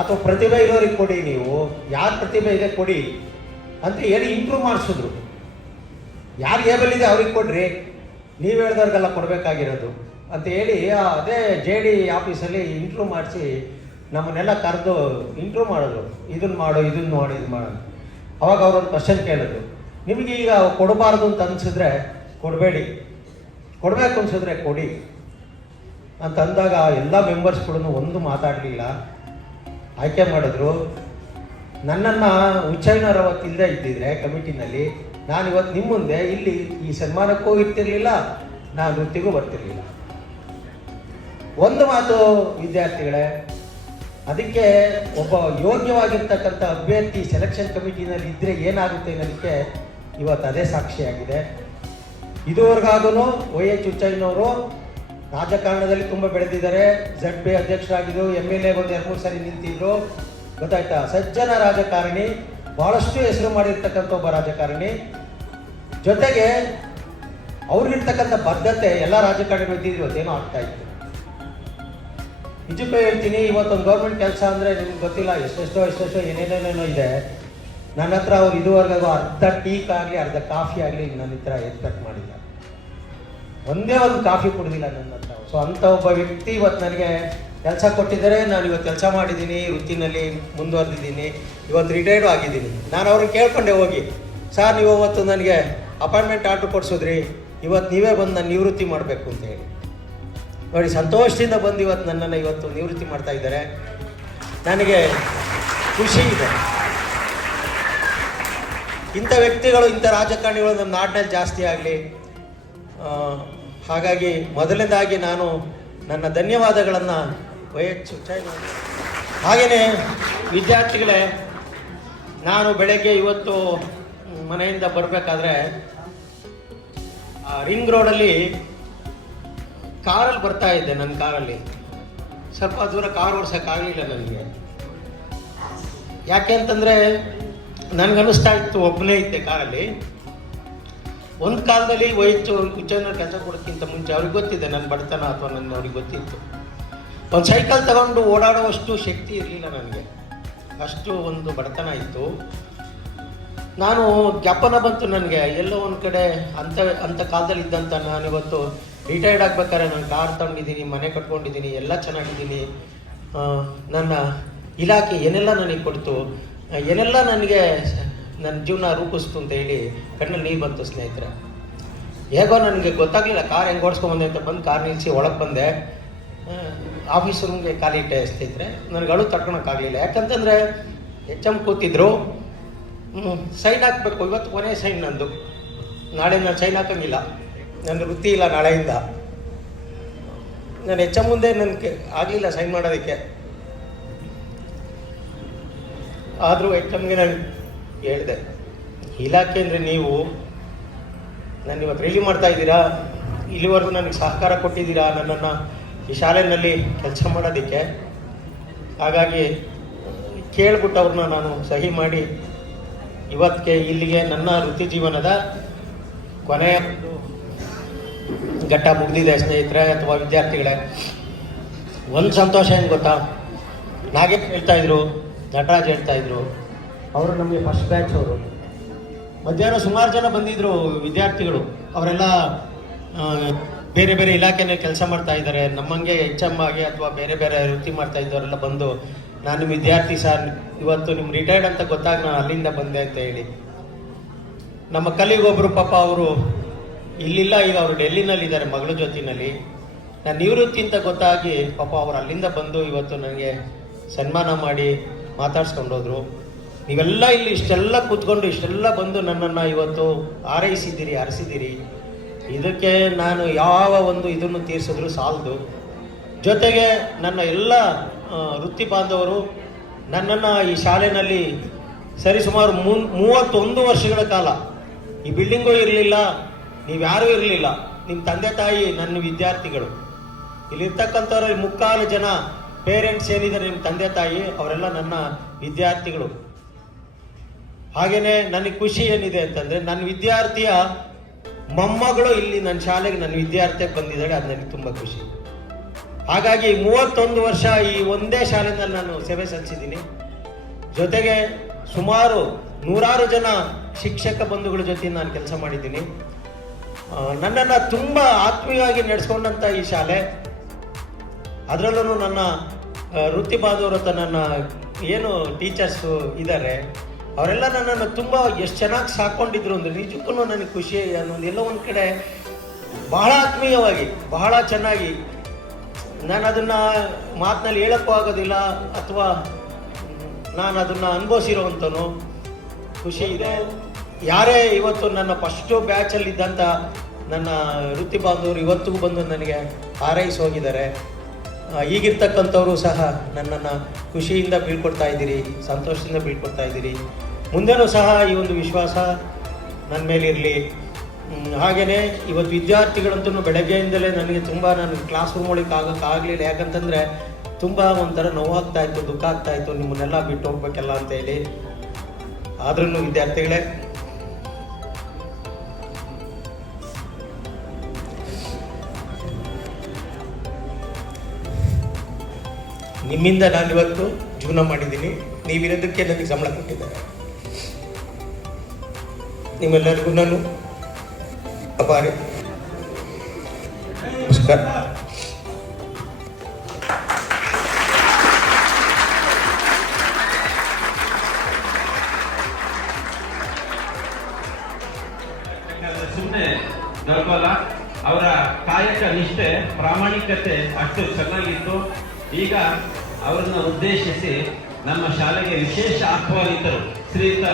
ಅಥವಾ ಪ್ರತಿಭೆ ಇರೋರಿಗೆ ಕೊಡಿ, ನೀವು ಯಾರು ಪ್ರತಿಭೆ ಇದೆ ಕೊಡಿ ಅಂತ ಹೇಳಿ ಇಂಪ್ರೂವ್ ಮಾಡಿಸಿದ್ರು. ಯಾರು ಏಬಲ್ ಇದೆ ಅವ್ರಿಗೆ ಕೊಡ್ರಿ, ನೀವು ಹೇಳ್ದವ್ರಿಗೆಲ್ಲ ಕೊಡಬೇಕಾಗಿರೋದು ಅಂತ ಹೇಳಿ ಅದೇ JD ಆಫೀಸಲ್ಲಿ ಇಂಟ್ರೂವ್ ಮಾಡಿಸಿ ನಮ್ಮನ್ನೆಲ್ಲ ಕರೆದು ಇಂಟ್ರೂವ್ ಮಾಡೋದು. ಇದನ್ನು ಮಾಡು, ಇದನ್ನು ಮಾಡು, ಇದು ಮಾಡೋದು. ಅವಾಗ ಅವರೊಂದು ಕ್ವಶನ್ ಕೇಳಿದ್ರು, ನಿಮಗೆ ಈಗ ಕೊಡಬಾರ್ದು ಅಂತ ಅನಿಸಿದ್ರೆ ಕೊಡಬೇಡಿ, ಕೊಡಬೇಕು ಅನಿಸಿದ್ರೆ ಕೊಡಿ ಅಂತ ಅಂದಾಗ ಎಲ್ಲ ಮೆಂಬರ್ಸ್ಗಳನ್ನು ಒಂದು ಮಾತಾಡಲಿಲ್ಲ, ಆಯ್ಕೆ ಮಾಡಿದ್ರು. ನನ್ನನ್ನು ಹುಚ್ಚಯ್ಯನವರು ಅವತ್ತು ಇಲ್ಲದೆ ಇದ್ದಿದ್ರೆ ಕಮಿಟಿನಲ್ಲಿ, ನಾನು ಇವತ್ತು ನಿಮ್ಮ ಮುಂದೆ ಇಲ್ಲಿ ಈ ಸನ್ಮಾನಕ್ಕೂ ಇರ್ತಿರ್ಲಿಲ್ಲ, ನಾನು ವೃತ್ತಿಗೂ ಬರ್ತಿರ್ಲಿಲ್ಲ. ಒಂದು ಮಾತು ವಿದ್ಯಾರ್ಥಿಗಳೇ, ಅದಕ್ಕೆ ಒಬ್ಬ ಯೋಗ್ಯವಾಗಿರ್ತಕ್ಕಂಥ ಅಭ್ಯರ್ಥಿ ಸೆಲೆಕ್ಷನ್ ಕಮಿಟಿನಲ್ಲಿ ಇದ್ದರೆ ಏನಾಗುತ್ತೆ ಅನ್ನೋದಕ್ಕೆ ಇವತ್ತು ಅದೇ ಸಾಕ್ಷಿಯಾಗಿದೆ. ಇದುವರೆಗಾಗೂ YH ಹುಚ್ಚಯ್ಯನವರು ರಾಜಕಾರಣದಲ್ಲಿ ತುಂಬ ಬೆಳೆದಿದ್ದಾರೆ. ZP ಅಧ್ಯಕ್ಷರಾಗಿದ್ದು, MLA ಒಂದು 2-3 ಸರಿ ನಿಂತಿದ್ರು. ಗೊತ್ತಾಯ್ತಾ? ಸಜ್ಜನ ರಾಜಕಾರಣಿ, ಬಹಳಷ್ಟು ಹೆಸರು ಮಾಡಿರ್ತಕ್ಕಂಥ ಒಬ್ಬ ರಾಜಕಾರಣಿ. ಜೊತೆಗೆ ಅವ್ರಿಗಿರ್ತಕ್ಕಂಥ ಬದ್ಧತೆ ಎಲ್ಲ ರಾಜಕಾರಣಿಗಳು ಇದ್ದಿದ್ದು ಇವತ್ತೇನೋ ಆಗ್ತಾ ಇತ್ತು. ನಿಜಕ್ಕೂ ಹೇಳ್ತೀನಿ, ಇವತ್ತೊಂದು ಗೌರ್ಮೆಂಟ್ ಕೆಲಸ ಅಂದರೆ ನಿಮ್ಗೆ ಗೊತ್ತಿಲ್ಲ, ಎಷ್ಟೆಷ್ಟೋ ಏನೇನೇನೇನೋ ಇದೆ. ನನ್ನ ಹತ್ರ ಅವ್ರು ಇದುವರೆಗೂ ಅರ್ಧ ಟೀಕ್ ಆಗಲಿ ಅರ್ಧ ಕಾಫಿ ಆಗಲಿ ನನ್ನ ಹತ್ರ ಎಕ್ಸ್ಪೆಕ್ಟ್ ಮಾಡಿಲ್ಲ. ಒಂದೇ ಒಂದು ಕಾಫಿ ಕುಡಿದಿಲ್ಲ ನನ್ನ ಹತ್ರ. ಸೊ ಅಂಥ ಒಬ್ಬ ವ್ಯಕ್ತಿ ಇವತ್ತು ನನಗೆ ಕೆಲಸ ಕೊಟ್ಟಿದ್ದಾರೆ. ನಾನು ಇವತ್ತು ಕೆಲಸ ಮಾಡಿದ್ದೀನಿ, ವೃತ್ತಿನಲ್ಲಿ ಮುಂದುವರೆದಿದ್ದೀನಿ, ಇವತ್ತು ರಿಟೈರ್ಡು ಆಗಿದ್ದೀನಿ. ನಾನು ಅವ್ರಿಗೆ ಕೇಳ್ಕೊಂಡೆ ಹೋಗಿ, ಸರ್ ನೀವು ಅವತ್ತು ನನಗೆ ಅಪಾಯಿಂಟ್ಮೆಂಟ್ ಆರ್ಡ್ರ್ ಕೊಡಿಸಿದ್ರಿ, ಇವತ್ತು ನೀವೇ ಬಂದು ನಾನು ನಿವೃತ್ತಿ ಮಾಡಬೇಕು ಅಂತ ಹೇಳಿ. ನೋಡಿ, ಸಂತೋಷದಿಂದ ಬಂದು ಇವತ್ತು ನನ್ನನ್ನು ಇವತ್ತು ನಿವೃತ್ತಿ ಮಾಡ್ತಾ ಇದ್ದಾರೆ. ನನಗೆ ಖುಷಿ ಇದೆ. ಇಂಥ ವ್ಯಕ್ತಿಗಳು, ಇಂಥ ರಾಜಕಾರಣಿಗಳು ನಮ್ಮ ನಾಡಿನಲ್ಲಿ ಜಾಸ್ತಿ ಆಗಲಿ. ಹಾಗಾಗಿ ಮೊದಲನೇದಾಗಿ ನಾನು ನನ್ನ ಧನ್ಯವಾದಗಳನ್ನು YH ಹುಚ್ಚಯ್ಯ. ಹಾಗೆಯೇ ವಿದ್ಯಾರ್ಥಿಗಳೇ, ನಾನು ಬೆಳಗ್ಗೆ ಇವತ್ತು ಮನೆಯಿಂದ ಬರಬೇಕಾದ್ರೆ ರಿಂಗ್ ರೋಡಲ್ಲಿ ಕಾರಲ್ಲಿ ಬರ್ತಾ ಇದ್ದೆ. ನನ್ನ ಕಾರಲ್ಲಿ ಸ್ವಲ್ಪ ದೂರ ಕಾರ್ ಓಡಿಸೋಕ್ಕಾಗಲಿಲ್ಲ ನನಗೆ. ಯಾಕೆ ಅಂತಂದರೆ ನನಗನ್ನಿಸ್ತಾ ಇತ್ತು, ಒಬ್ಬನೇ ಇದ್ದೆ ಕಾರಲ್ಲಿ. ಒಂದು ಕಾಲದಲ್ಲಿ YH ಹುಚ್ಚಯ್ಯನವ್ರು ಕೆಲಸ ಕೊಡೋಕ್ಕಿಂತ ಮುಂಚೆ ಅವ್ರಿಗೆ ಗೊತ್ತಿದೆ ನನ್ನ ಬಡತನ, ಅಥವಾ ಅವ್ರಿಗೆ ಗೊತ್ತಿತ್ತು. ಒಂದು ಸೈಕಲ್ ತಗೊಂಡು ಓಡಾಡುವಷ್ಟು ಶಕ್ತಿ ಇರಲಿಲ್ಲ ನನಗೆ, ಅಷ್ಟು ಒಂದು ಬಡತನ ಇತ್ತು. ನಾನು ಜ್ಞಾಪನ ಬಂತು ನನಗೆ, ಎಲ್ಲೋ ಒಂದು ಕಡೆ ಅಂಥ ಕಾಲದಲ್ಲಿ ಇದ್ದಂಥ ನಾನು ಇವತ್ತು ರಿಟೈರ್ಡ್ ಆಗ್ಬೇಕಾದ್ರೆ ನಾನು ಕಾರ್ ತಗೊಂಡಿದ್ದೀನಿ, ಮನೆ ಕಟ್ಕೊಂಡಿದ್ದೀನಿ, ಎಲ್ಲ ಚೆನ್ನಾಗಿದ್ದೀನಿ. ನನ್ನ ಇಲಾಖೆ ಏನೆಲ್ಲ ನನಗೆ ಕೊಡ್ತು, ಏನೆಲ್ಲ ನನಗೆ ನನ್ನ ಜೀವನ ರೂಪಿಸ್ತು ಅಂತ ಹೇಳಿ ಕಣ್ಣಲ್ಲಿ ನೀರು ಬಂತು ಸ್ನೇಹಿತರೆ. ಹೇಗೋ ನನಗೆ ಗೊತ್ತಾಗಲಿಲ್ಲ ಕಾರ್ ಹೆಂಗೆ ಓಡಿಸ್ಕೊಂಬಂದೆ ಅಂತ. ಬಂದು ಕಾರ್ ನಿಲ್ಲಿಸಿ ಒಳಗೆ ಬಂದೆ. ಆಫೀಸ್ ರೂಮ್ಗೆ ಕಾಲಿಟ್ಟೆ ಸ್ನೇಹಿತರೆ. ನನಗೆ ಅಳು ತಡ್ಕೊಳಕ್ಕಾಗಲಿಲ್ಲ. ಯಾಕಂತಂದರೆ HM ಕೂತಿದ್ರು, ಸೈನ್ ಹಾಕಬೇಕು. ಇವತ್ತು ಕೊನೆ ಸೈನ್ ನಂದು, ನಾಳೆ ನಾನು ಸೈನ್ ಹಾಕೋಂಗಿಲ್ಲ, ನನ್ನ ವೃತ್ತಿ ಇಲ್ಲ ನಾಳೆಯಿಂದ. ನಾನು HM ಮುಂದೆ ನನಗೆ ಆಗಲಿಲ್ಲ ಸೈನ್ ಮಾಡೋದಕ್ಕೆ. ಆದರೂ HMಗೆ ನಾನು ಹೇಳಿದೆ, ಇಲಾಖೆ ಅಂದರೆ ನೀವು ನಾನು ಇವತ್ತು ರಿಲೀವ್ ಮಾಡ್ತಾ ಇದ್ದೀರಾ, ಇಲ್ಲಿವರೆಗೂ ನನಗೆ ಸಹಕಾರ ಕೊಟ್ಟಿದ್ದೀರಾ ನನ್ನನ್ನು ಈ ಶಾಲೆಯಲ್ಲಿ ಕೆಲಸ ಮಾಡೋದಕ್ಕೆ. ಹಾಗಾಗಿ ಕೇಳ್ಬಿಟ್ಟು ಅವ್ರನ್ನ ನಾನು ಸಹಿ ಮಾಡಿ ಇವತ್ತಿಗೆ ಇಲ್ಲಿಗೆ ನನ್ನ ವೃತ್ತಿ ಜೀವನದ ಕೊನೆಯ ಘಟ್ಟ ಮುಗಿದಿದೆ ಸ್ನೇಹಿತರೆ ಅಥವಾ ವಿದ್ಯಾರ್ಥಿಗಳೇ. ಒಂದು ಸಂತೋಷ ಏನು ಗೊತ್ತಾ, ನಾಗೇಶ್ ಹೇಳ್ತಾಯಿದ್ರು, ನಟರಾಜ್ ಹೇಳ್ತಾಯಿದ್ರು, ಅವರು ನಮಗೆ ಫಸ್ಟ್ ಬ್ಯಾಚ್. ಅವರು ಮಧ್ಯಾಹ್ನ ಸುಮಾರು ಜನ ಬಂದಿದ್ದರು ವಿದ್ಯಾರ್ಥಿಗಳು. ಅವರೆಲ್ಲ ಬೇರೆ ಬೇರೆ ಇಲಾಖೆಯಲ್ಲಿ ಕೆಲಸ ಮಾಡ್ತಾ ಇದ್ದಾರೆ. ನಮ್ಮಂಗೆ HM ಆಗಿ ಅಥವಾ ಬೇರೆ ಬೇರೆ ವೃತ್ತಿ ಮಾಡ್ತಾ ಇದ್ದವರೆಲ್ಲ ಬಂದು, ನಾನು ನಿಮ್ಮ ವಿದ್ಯಾರ್ಥಿ ಸರ್, ಇವತ್ತು ನಿಮ್ಮ ರಿಟೈರ್ಡ್ ಅಂತ ಗೊತ್ತಾಗ ನಾನು ಅಲ್ಲಿಂದ ಬಂದೆ ಅಂತ ಹೇಳಿ. ನಮ್ಮ ಕಲಿಗೊಬ್ಬರು ಪಾಪ ಅವರು ಇಲ್ಲಿಲ್ಲ, ಈಗ ಅವರು ಡೆಲ್ಲಿನಲ್ಲಿದ್ದಾರೆ ಮಗಳ ಜೊತೆಯಲ್ಲಿ. ನಾನು ನಿವೃತ್ತಿ ಅಂತ ಗೊತ್ತಾಗಿ ಪಾಪ ಅವರು ಅಲ್ಲಿಂದ ಬಂದು ಇವತ್ತು ನನಗೆ ಸನ್ಮಾನ ಮಾಡಿ ಮಾತಾಡ್ಸ್ಕೊಂಡೋದ್ರು. ನೀವೆಲ್ಲ ಇಲ್ಲಿ ಇಷ್ಟೆಲ್ಲ ಕೂತ್ಕೊಂಡು ಇಷ್ಟೆಲ್ಲ ಬಂದು ನನ್ನನ್ನು ಇವತ್ತು ಆರೈಸಿದ್ದೀರಿ, ಹರಿಸಿದ್ದೀರಿ. ಇದಕ್ಕೆ ನಾನು ಯಾವ ಒಂದು ಇದನ್ನು ತೀರಿಸಿದ್ರು ಸಾಲದು. ಜೊತೆಗೆ ನನ್ನ ಎಲ್ಲ ವೃತ್ತಿ ಬಾಂಧವರು ನನ್ನನ್ನು ಈ ಶಾಲೆಯಲ್ಲಿ ಸರಿಸುಮಾರು 31 ವರ್ಷಗಳ ಕಾಲ, ಈ ಬಿಲ್ಡಿಂಗೂ ಇರಲಿಲ್ಲ, ನೀವ್ಯಾರೂ ಇರಲಿಲ್ಲ, ನಿಮ್ಮ ತಂದೆ ತಾಯಿ ನನ್ನ ವಿದ್ಯಾರ್ಥಿಗಳು. ಇಲ್ಲಿರ್ತಕ್ಕಂಥವ್ರಲ್ಲಿ 3/4 ಜನ ಪೇರೆಂಟ್ಸ್ ಏನಿದ್ದಾರೆ ನಿಮ್ಮ ತಂದೆ ತಾಯಿ, ಅವರೆಲ್ಲ ನನ್ನ ವಿದ್ಯಾರ್ಥಿಗಳು. ಹಾಗೆಯೇ ನನಗೆ ಖುಷಿ ಏನಿದೆ ಅಂತಂದರೆ, ನನ್ನ ವಿದ್ಯಾರ್ಥಿಯ ಮೊಮ್ಮಗಳು ಇಲ್ಲಿ ನನ್ನ ಶಾಲೆಗೆ ನನ್ನ ವಿದ್ಯಾರ್ಥಿಗೆ ಬಂದಿದ್ದಾಳೆ, ಅದು ನನಗೆ ತುಂಬ ಖುಷಿ. ಹಾಗಾಗಿ 31 ವರ್ಷ ಈ ಒಂದೇ ಶಾಲೆಯಲ್ಲಿ ನಾನು ಸೇವೆ ಸಲ್ಲಿಸಿದ್ದೀನಿ. ಜೊತೆಗೆ ಸುಮಾರು 100 ಜನ ಶಿಕ್ಷಕ ಬಂಧುಗಳ ಜೊತೆ ನಾನು ಕೆಲಸ ಮಾಡಿದ್ದೀನಿ. ನನ್ನನ್ನು ತುಂಬ ಆತ್ಮೀಯವಾಗಿ ನಡೆಸ್ಕೊಂಡಂಥ ಈ ಶಾಲೆ, ಅದರಲ್ಲೂ ನನ್ನ ವೃತ್ತಿ ಬಾಂಧವರು ಅಂತ ನನ್ನ ಏನು ಟೀಚರ್ಸು ಇದ್ದಾರೆ, ಅವರೆಲ್ಲ ನನ್ನನ್ನು ತುಂಬ ಎಷ್ಟು ಚೆನ್ನಾಗಿ ಸಾಕೊಂಡಿದ್ರು ಅಂದರೆ ನಿಜಕ್ಕೂ ನನಗೆ ಖುಷಿ. ಅನ್ನೋದು ಎಲ್ಲೋ ಒಂದು ಕಡೆ ಬಹಳ ಆತ್ಮೀಯವಾಗಿ, ಬಹಳ ಚೆನ್ನಾಗಿ, ನಾನು ಅದನ್ನು ಮಾತಿನಲ್ಲಿ ಹೇಳೋಕ್ಕೂ ಆಗೋದಿಲ್ಲ, ಅಥವಾ ನಾನು ಅದನ್ನು ಅನುಭವಿಸಿರೋವಂಥನು ಖುಷಿ ಇದೆ. ಯಾರೇ ಇವತ್ತು ನನ್ನ ಫಸ್ಟು ಬ್ಯಾಚಲ್ಲಿದ್ದಂಥ ನನ್ನ ವೃತ್ತಿ ಬಾಂಧವರು ಇವತ್ತಿಗೂ ಬಂದು ನನಗೆ ಹಾರೈಸಿ ಹೋಗಿದ್ದಾರೆ. ಈಗಿರ್ತಕ್ಕಂಥವರು ಸಹ ನನ್ನನ್ನು ಖುಷಿಯಿಂದ ಬೀಳ್ಕೊಡ್ತಾ ಇದ್ದೀರಿ, ಸಂತೋಷದಿಂದ ಬೀಳ್ಕೊಡ್ತಾ ಇದ್ದೀರಿ. ಮುಂದೆನೂ ಸಹ ಈ ಒಂದು ವಿಶ್ವಾಸ ನನ್ನ ಮೇಲಿರಲಿ. ಹಾಗೆಯೇ ಇವತ್ತು ವಿದ್ಯಾರ್ಥಿಗಳಂತೂ ಬೆಳಗ್ಗೆಯಿಂದಲೇ ನನಗೆ ಕ್ಲಾಸ್ ರೂಮ್ ಒಳಗೆ ಆಗಲಿಲ್ಲ. ಯಾಕಂತಂದರೆ ತುಂಬ ಒಂಥರ ನೋವಾಗ್ತಾ ಇತ್ತು, ದುಃಖ ಆಗ್ತಾ ಇತ್ತು, ನಿಮ್ಮನ್ನೆಲ್ಲ ಬಿಟ್ಟು ಹೋಗ್ಬೇಕಲ್ಲ ಅಂತ ಹೇಳಿ. ಆದ್ರೂ ವಿದ್ಯಾರ್ಥಿಗಳೇ, ನಿಮ್ಮಿಂದ ನಾನು ಇವತ್ತು ಜೀವನ ಮಾಡಿದ್ದೀನಿ. ನೀವಿರೋದಕ್ಕೆ ನನಗೆ ಸಂಬಳ ಕೊಟ್ಟಿದ್ದಾರೆ. ನಿಮ್ಮೆಲ್ಲರಿಗೂ ನಾನು ಅಪಾರಿ. ನಮಸ್ಕಾರ. ಸುಮ್ಮನೆ ದೊರಕಲ್ಲ. ಅವರ ಕಾಯಕ ನಿಷ್ಠೆ, ಪ್ರಾಮಾಣಿಕತೆ ಅಷ್ಟು ಚೆನ್ನಾಗಿತ್ತು. ಈಗ ಅವರನ್ನ ಉದ್ದೇಶಿಸಿ ನಮ್ಮ ಶಾಲೆಗೆ ವಿಶೇಷ ಆಹ್ವಾನಿತರು ಶ್ರೀಯುತ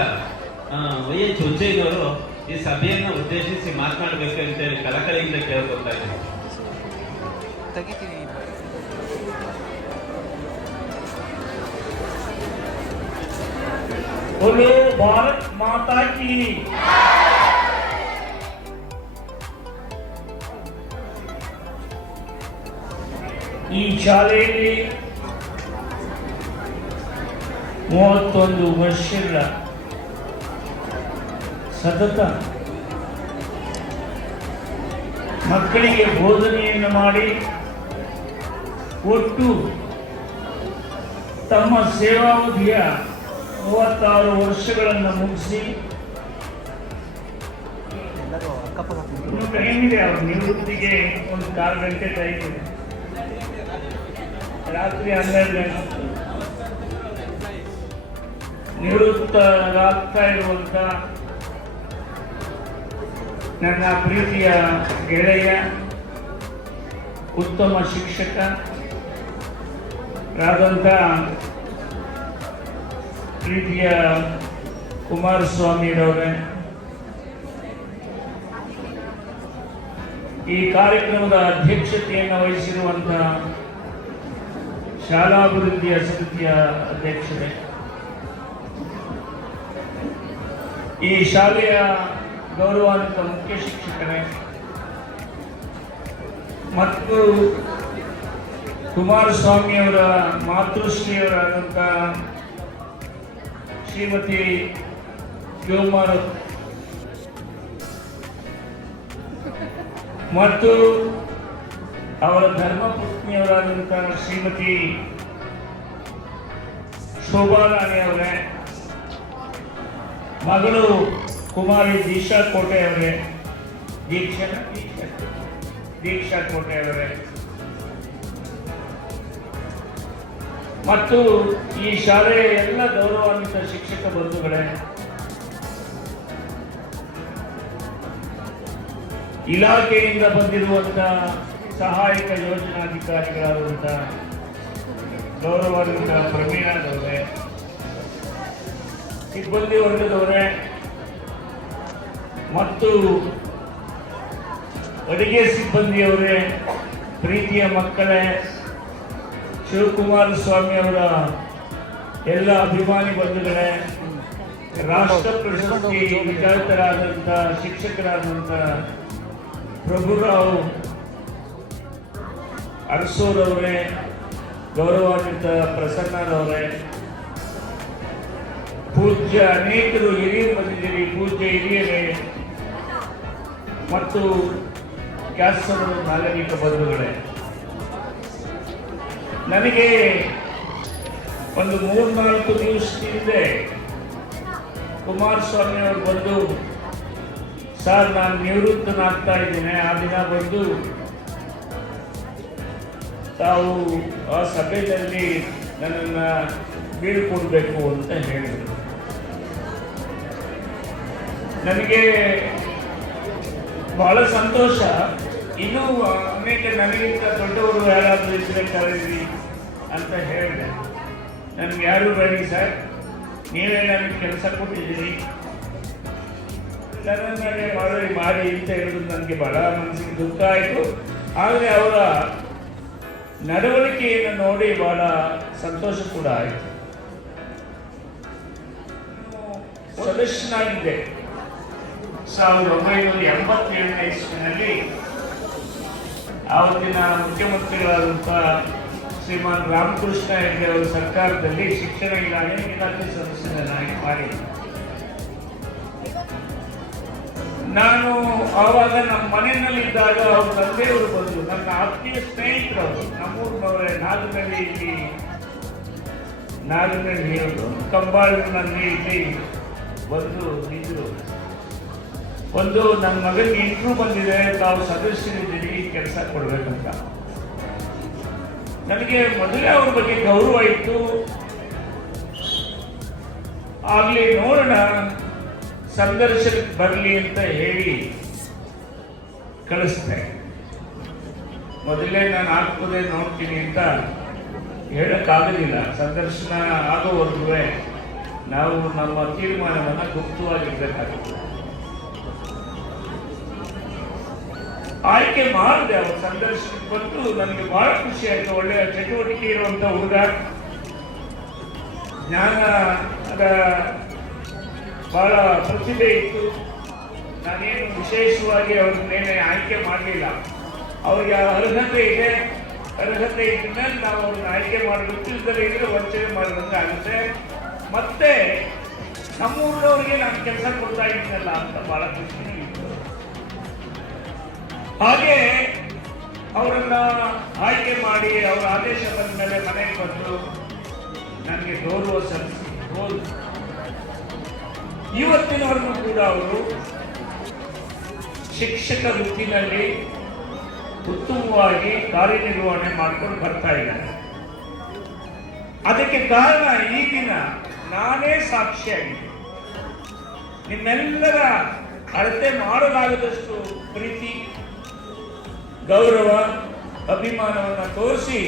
ವೈಎಚ್ ಉಜ್ಜಯಿನವರು ಈ ಸಭೆಯನ್ನು ಉದ್ದೇಶಿಸಿ ಮಾತನಾಡಬೇಕು ಅಂತೇಳಿ ಕಳಕಳಿಯಿಂದ ಕೇಳ್ಕೊತಾ ಇದ್ದಾರೆ. बोलो भारत माता की। ಈ ಶಾಲೆಯಲ್ಲಿ 31 ವರ್ಷಗಳ ಸತತ ಮಕ್ಕಳಿಗೆ ಬೋಧನೆಯನ್ನು ಮಾಡಿ ಒಟ್ಟು ತಮ್ಮ ಸೇವಾವಧಿಯ 36 ವರ್ಷಗಳನ್ನು ಮುಗಿಸಿ ಇನ್ನು ಟೈಮ್ ಇದೆ. ಅವ್ರ ನಿವೃತ್ತಿಗೆ ಒಂದು 4 ಗಂಟೆ ಟೈಮ್ ಇದೆ. ರಾತ್ರಿ 12 ಗಂಟೆ ನಿವೃತ್ತರಾಗ್ತಾ ಇರುವಂತ ನನ್ನ ಪ್ರೀತಿಯ ಗೆಳೆಯ, ಉತ್ತಮ ಶಿಕ್ಷಕ ರಾದಂಥ ಪ್ರೀತಿಯ ಕುಮಾರಸ್ವಾಮಿರವರೇ, ಈ ಕಾರ್ಯಕ್ರಮದ ಅಧ್ಯಕ್ಷತೆಯನ್ನು ವಹಿಸಿರುವಂತಹ ಶಾಲಾಭಿವೃದ್ಧಿಯ ಸಮಿತಿಯ ಅಧ್ಯಕ್ಷರೇ, ಈ ಶಾಲೆಯ ಗೌರವಾನ್ವಿತ ಮುಖ್ಯ ಶಿಕ್ಷಕರೇ ಮತ್ತು ಕುಮಾರಸ್ವಾಮಿಯವರ ಮಾತೃಶ್ರೀಯವರಾದಂಥ ಶ್ರೀಮತಿ ಶಿವಕುಮಾರ್ ಮತ್ತು ಅವರ ಧರ್ಮಪತ್ನಿಯವರಾದಂಥ ಶ್ರೀಮತಿ ಶೋಭಾರಾಣಿ ಅವರೇ, ಮಗಳು ಕುಮಾರಿ ದೀಕ್ಷಾ ಕೋಟೆ ಅವರೇ, ದೀಕ್ಷಾ ಕೋಟೆ ಅವರೇ ಮತ್ತು ಈ ಶಾಲೆಯ ಎಲ್ಲ ಗೌರವಾನ್ವಿತ ಶಿಕ್ಷಕ ಬಂಧುಗಳೇ, ಇಲಾಖೆಯಿಂದ ಬಂದಿರುವಂತಹ ಸಹಾಯಕ ಯೋಜನಾಧಿಕಾರಿಗಳಾದಂಥ ಗೌರವಾನ್ವಿತ ಪ್ರವೀಣರವರೇ, ಸಿಬ್ಬಂದಿ ವರ್ಗದವರೇ ಮತ್ತು ಅಡಿಗೆ ಸಿಬ್ಬಂದಿಯವರೇ, ಪ್ರೀತಿಯ ಮಕ್ಕಳೇ, ಶಿವಕುಮಾರ ಸ್ವಾಮಿ ಅವರ ಎಲ್ಲ ಅಭಿಮಾನಿ ಬಂಧುಗಳೇ, ರಾಷ್ಟ್ರ ಪ್ರಶಸ್ತಿ ವಿಜೇತರಾದಂಥ ಶಿಕ್ಷಕರಾದಂಥ ಪ್ರಭುರಾವ್ ಅರಸೂರವರೇ, ಗೌರವಾನ್ವಿತ ಪ್ರಸನ್ನರವರೇ, ಪೂಜ್ಯ ಅನೇಕರು ಹಿರಿಯರು ಬಂದಿದ್ದೀರಿ, ಪೂಜ್ಯ ಹಿರಿಯರೇ ಮತ್ತು ಕ್ಯಾನ್ಸರ್ ನಾಗರಿಕ ಬಂಧುಗಳೇ, ನನಗೆ ಒಂದು 3-4 ದಿವಸದ ಹಿಂದೆ ಕುಮಾರಸ್ವಾಮಿ ಅವರು ಬಂದು, ಸರ್ ನಾನು ನಿವೃತ್ತನಾಗ್ತಾ ಇದ್ದೇನೆ, ಆ ದಿನ ಬಂದು ತಾವು ಆ ಸಭೆಯಲ್ಲಿ ನನ್ನನ್ನು ಬೀಳ್ಕೊಡ್ಬೇಕು ಅಂತ ಹೇಳಿದರು. ನನಗೆ ಬಹಳ ಸಂತೋಷ. ಇನ್ನೂ ಅನೇಕ ನನಗಿಂತ ದೊಡ್ಡವರು ಯಾರಾದರೂ ಇದ್ರೆ ಕರೀರಿ ಅಂತ ಹೇಳಿದೆ. ನನಗೆ ಯಾರು ಬೇಡಿ ಸರ್, ನೀವೇ ನನಗೆ ಕೆಲಸ ಕೊಟ್ಟಿದ್ದೀರಿ, ನನ್ನನ್ನೇ ಮಾಡಿ ಅಂತ ಹೇಳಿದ್ರು. ನನಗೆ ಬಹಳ ಮನಸ್ಸಿಗೆ ದುಃಖ ಆಯಿತು. ಆದರೆ ಅವರ ನಡವಳಿಕೆಯನ್ನು ನೋಡಿ ಬಹಳ ಸಂತೋಷ ಕೂಡ ಆಯಿತು. ಸದಸ್ಯನಾಗಿದ್ದೆ, 1987ನೇ ಇಸ್ವಿನಲ್ಲಿ ಆವತ್ತಿನ ಮುಖ್ಯಮಂತ್ರಿಗಳಾದಂಥ ಶ್ರೀಮಾನ್ ರಾಮಕೃಷ್ಣ ಹೆಗಡೆ ಅವರ ಸರ್ಕಾರದಲ್ಲಿ ಶಿಕ್ಷಣ ಇಲಾಖೆ ಸದಸ್ಯರನ್ನಾಗಿ ಮಾಡಿದರು. ನಾನು ಆವಾಗ ನಮ್ಮ ಮನೆಯಲ್ಲಿದ್ದಾಗ ಅವ್ರ ತಂದೆಯವರು ಬಂದರು, ನನ್ನ ಆತ್ಮೀಯ ಸ್ನೇಹಿತರು ಅವರು, ನಮ್ಮೂರಿನವರೇ, ನಾಗನಹಳ್ಳಿ ಅವರು ಕಂಬಾಳಿನಲ್ಲಿ ಇಲ್ಲಿ ಬಂದು ನಿಂತರು. ಒಂದು ನನ್ನ ಮಗನಿಗೆ ಇಂಟ್ರ್ಯೂ ಬಂದಿದೆ, ತಾವು ಸದಸ್ಯರಿದ್ದೀರಿ, ಕೆಲಸ ಕೊಡ್ಬೇಕಂತ. ನನಗೆ ಮೊದಲೇ ಅವ್ರ ಬಗ್ಗೆ ಗೌರವ ಇತ್ತು. ಆಗ್ಲಿ ನೋಡೋಣ, ಸಂದರ್ಶನಕ್ಕೆ ಬರಲಿ ಅಂತ ಹೇಳಿ ಕಳಿಸ್ದೆ. ಮೊದಲೇ ನಾನು ಹಾಕ್ಬೋದೇ ನೋಡ್ತೀನಿ ಅಂತ ಹೇಳಕ್ಕಾಗಲಿಲ್ಲ. ಸಂದರ್ಶನ ಆಗೋವರೆಗೂ ನಾವು ನಮ್ಮ ತೀರ್ಮಾನವನ್ನು ಗುಪ್ತವಾಗಿರ್ಬೇಕಾಗಿತ್ತು. ಆಯ್ಕೆ ಮಾಡಿದೆ. ಅವ್ರ ಸಂದರ್ಶನಕ್ಕೆ ಬಂದು ನನಗೆ ಬಹಳ ಖುಷಿ ಆಯ್ತು. ಒಳ್ಳೆಯ ಚಟುವಟಿಕೆ ಇರುವಂತ ಹುಡುಗ, ಜ್ಞಾನದ ಬಹಳ ಪ್ರತಿಭೆ ಇತ್ತು. ನಾನೇನು ವಿಶೇಷವಾಗಿ ಅವ್ರನ್ನೇನೆ ಆಯ್ಕೆ ಮಾಡಲಿಲ್ಲ. ಅವ್ರಿಗೆ ಅರ್ಹತೆ ಇದೆ, ಅರ್ಹತೆ ಇದ್ದ ನಾವು ಅವ್ರನ್ನ ಆಯ್ಕೆ ಮಾಡಬೇಕು. ಇಲ್ಲದೆ ಇದ್ರೆ ವಂಚನೆ ಮಾಡಿದಂಗೆ ಆಗುತ್ತೆ. ಮತ್ತೆ ನಮ್ಮೂರವ್ರಿಗೆ ನಾನು ಕೆಲಸ ಕೊಡ್ತಾ ಇದ್ದೀನಲ್ಲ ಅಂತ ಬಹಳ ಖುಷಿ ಇತ್ತು. ಹಾಗೆ ಅವರನ್ನ ಆಯ್ಕೆ ಮಾಡಿ ಅವರ ಆದೇಶ ಬಂದ ಮೇಲೆ ಮನೆಗೆ ಬಂದು ನನಗೆ ಗೌರವ ಸಲ್ಲಿಸಿ ಹೋದ್ರು. ಇವತ್ತಿನವರೆಗೂ ಕೂಡ ಅವರು ಶಿಕ್ಷಕ ವೃತ್ತಿನಲ್ಲಿ ಉತ್ತಮವಾಗಿ ಕಾರ್ಯನಿರ್ವಹಣೆ ಮಾಡ್ಕೊಂಡು ಬರ್ತಾ ಇದ್ದಾರೆ. ಅದಕ್ಕೆ ಕಾರಣ ಈಗಿನ ನಾನೇ ಸಾಕ್ಷಿಯಾಗಿದೆ. ನಿಮ್ಮೆಲ್ಲರ ಅಳತೆ ಮಾಡಲಾಗದಷ್ಟು ಪ್ರೀತಿ, ಗೌರವ, ಅಭಿಮಾನವನ್ನು ತೋರಿಸಿ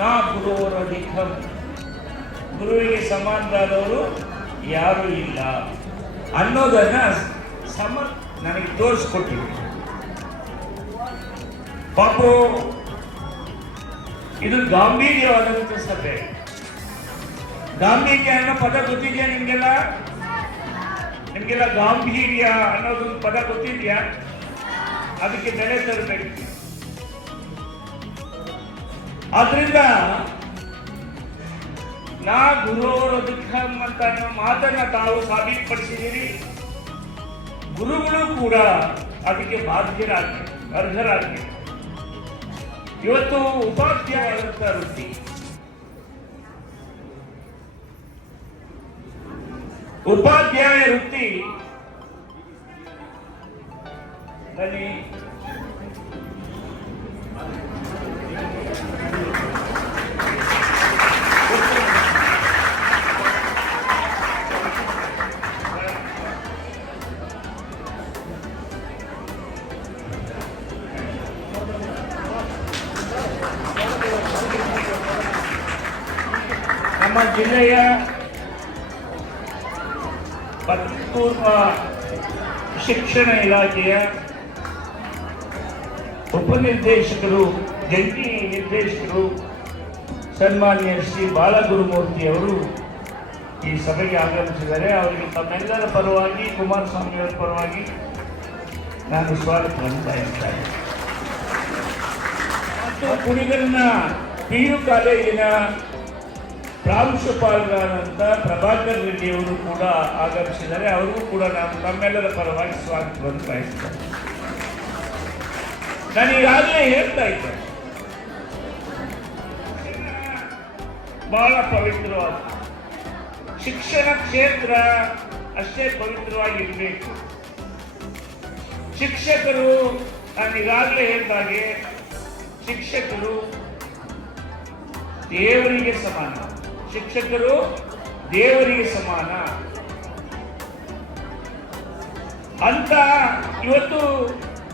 ನಾ ಗುರುವರಧಿಕಂ, ಗುರುವಿಗೆ ಸಮಾನರಾದವರು ಯಾರೂ ಇಲ್ಲ ಅನ್ನೋದನ್ನ ನನಗೆ ತೋರಿಸ್ಕೊಟ್ಟಿದೆ. ಪಾಪ ಇದು ಗಾಂಭೀರ್ಯವಾದಂತ ಸಭೆ. ಗಾಂಭೀರ್ಯ ಅನ್ನೋ ಪದ ಗೊತ್ತಿದೆಯಾ ನಿಮ್ಗೆಲ್ಲ? ಗಾಂಭೀರ್ಯ ಅನ್ನೋದೊಂದು ಪದ ಗೊತ್ತಿದೆಯಾ? ಅದಕ್ಕೆ ಬೆಲೆ ತರಬೇಕು. ಆದ್ರಿಂದ ನಾ ಗುರುವರಧಿಕಂ ಅಂತ ಅನ್ನೋ ಮಾತನ್ನ ತಾವು ಸಾಬೀತುಪಡಿಸಿದ್ದೀರಿ. ಗುರುಗಳು ಕೂಡ ಅದಕ್ಕೆ ಬಾಧ್ಯರಾಗಬೇಕು, ಅರ್ಹರಾಗಬೇಕು. ಇವತ್ತು ಉಪಾಧ್ಯಾಯರಂತ ವೃತ್ತಿ, ಉಪಾಧ್ಯಾಯ ವೃತ್ತಿ ನಲ್ಲಿ ನಮ್ಮ ಜಿಲ್ಲೆಯ ಪೂರ್ವ ಶಿಕ್ಷಣ ಇಲಾಖೆಯ ಉಪನಿರ್ದೇಶಕರು, ಜಂಟಿ ನಿರ್ದೇಶಕರು ಸನ್ಮಾನ್ಯ ಶ್ರೀ ಬಾಲಗುರುಮೂರ್ತಿ ಅವರು ಈ ಸಭೆಗೆ ಆಗಮಿಸಿದ್ದಾರೆ. ಅವರಿಗೆ ತಮ್ಮೆಲ್ಲರ ಪರವಾಗಿ, ಕುಮಾರಸ್ವಾಮಿ ಅವರ ಪರವಾಗಿ ನಾನು ಸ್ವಾಗತವನ್ನು ಬಯಸುತ್ತೇನೆ. ಮತ್ತು ಕುಣಿಗಲ್ನ PU ಕಾಲೇಜಿನ ಪ್ರಾಂಶುಪಾಲರಾದಂಥ ಪ್ರಭಾಕರ್ ರೆಡ್ಡಿ ಅವರು ಕೂಡ ಆಗಮಿಸಿದ್ದಾರೆ. ಅವರಿಗೂ ಕೂಡ ನಾನು ನಮ್ಮೆಲ್ಲರ ಪರವಾಗಿ ಸ್ವಾಗತವನ್ನು ಬಯಸುತ್ತೇನೆ. ನಾನು ಈಗಾಗಲೇ ಹೇಳ್ತಾ ಇದ್ದೆ, ಬಹಳ ಪವಿತ್ರವಾದ ಶಿಕ್ಷಣ ಕ್ಷೇತ್ರ ಅಷ್ಟೇ ಪವಿತ್ರವಾಗಿರಬೇಕು. ಶಿಕ್ಷಕರು, ನಾನು ಈಗಾಗಲೇ ಹೇಳಿದಾಗೆ, ಶಿಕ್ಷಕರು ದೇವರಿಗೆ ಸಮಾನ. ಶಿಕ್ಷಕರು ದೇವರಿಗೆ ಸಮಾನ ಅಂತ ಇವತ್ತು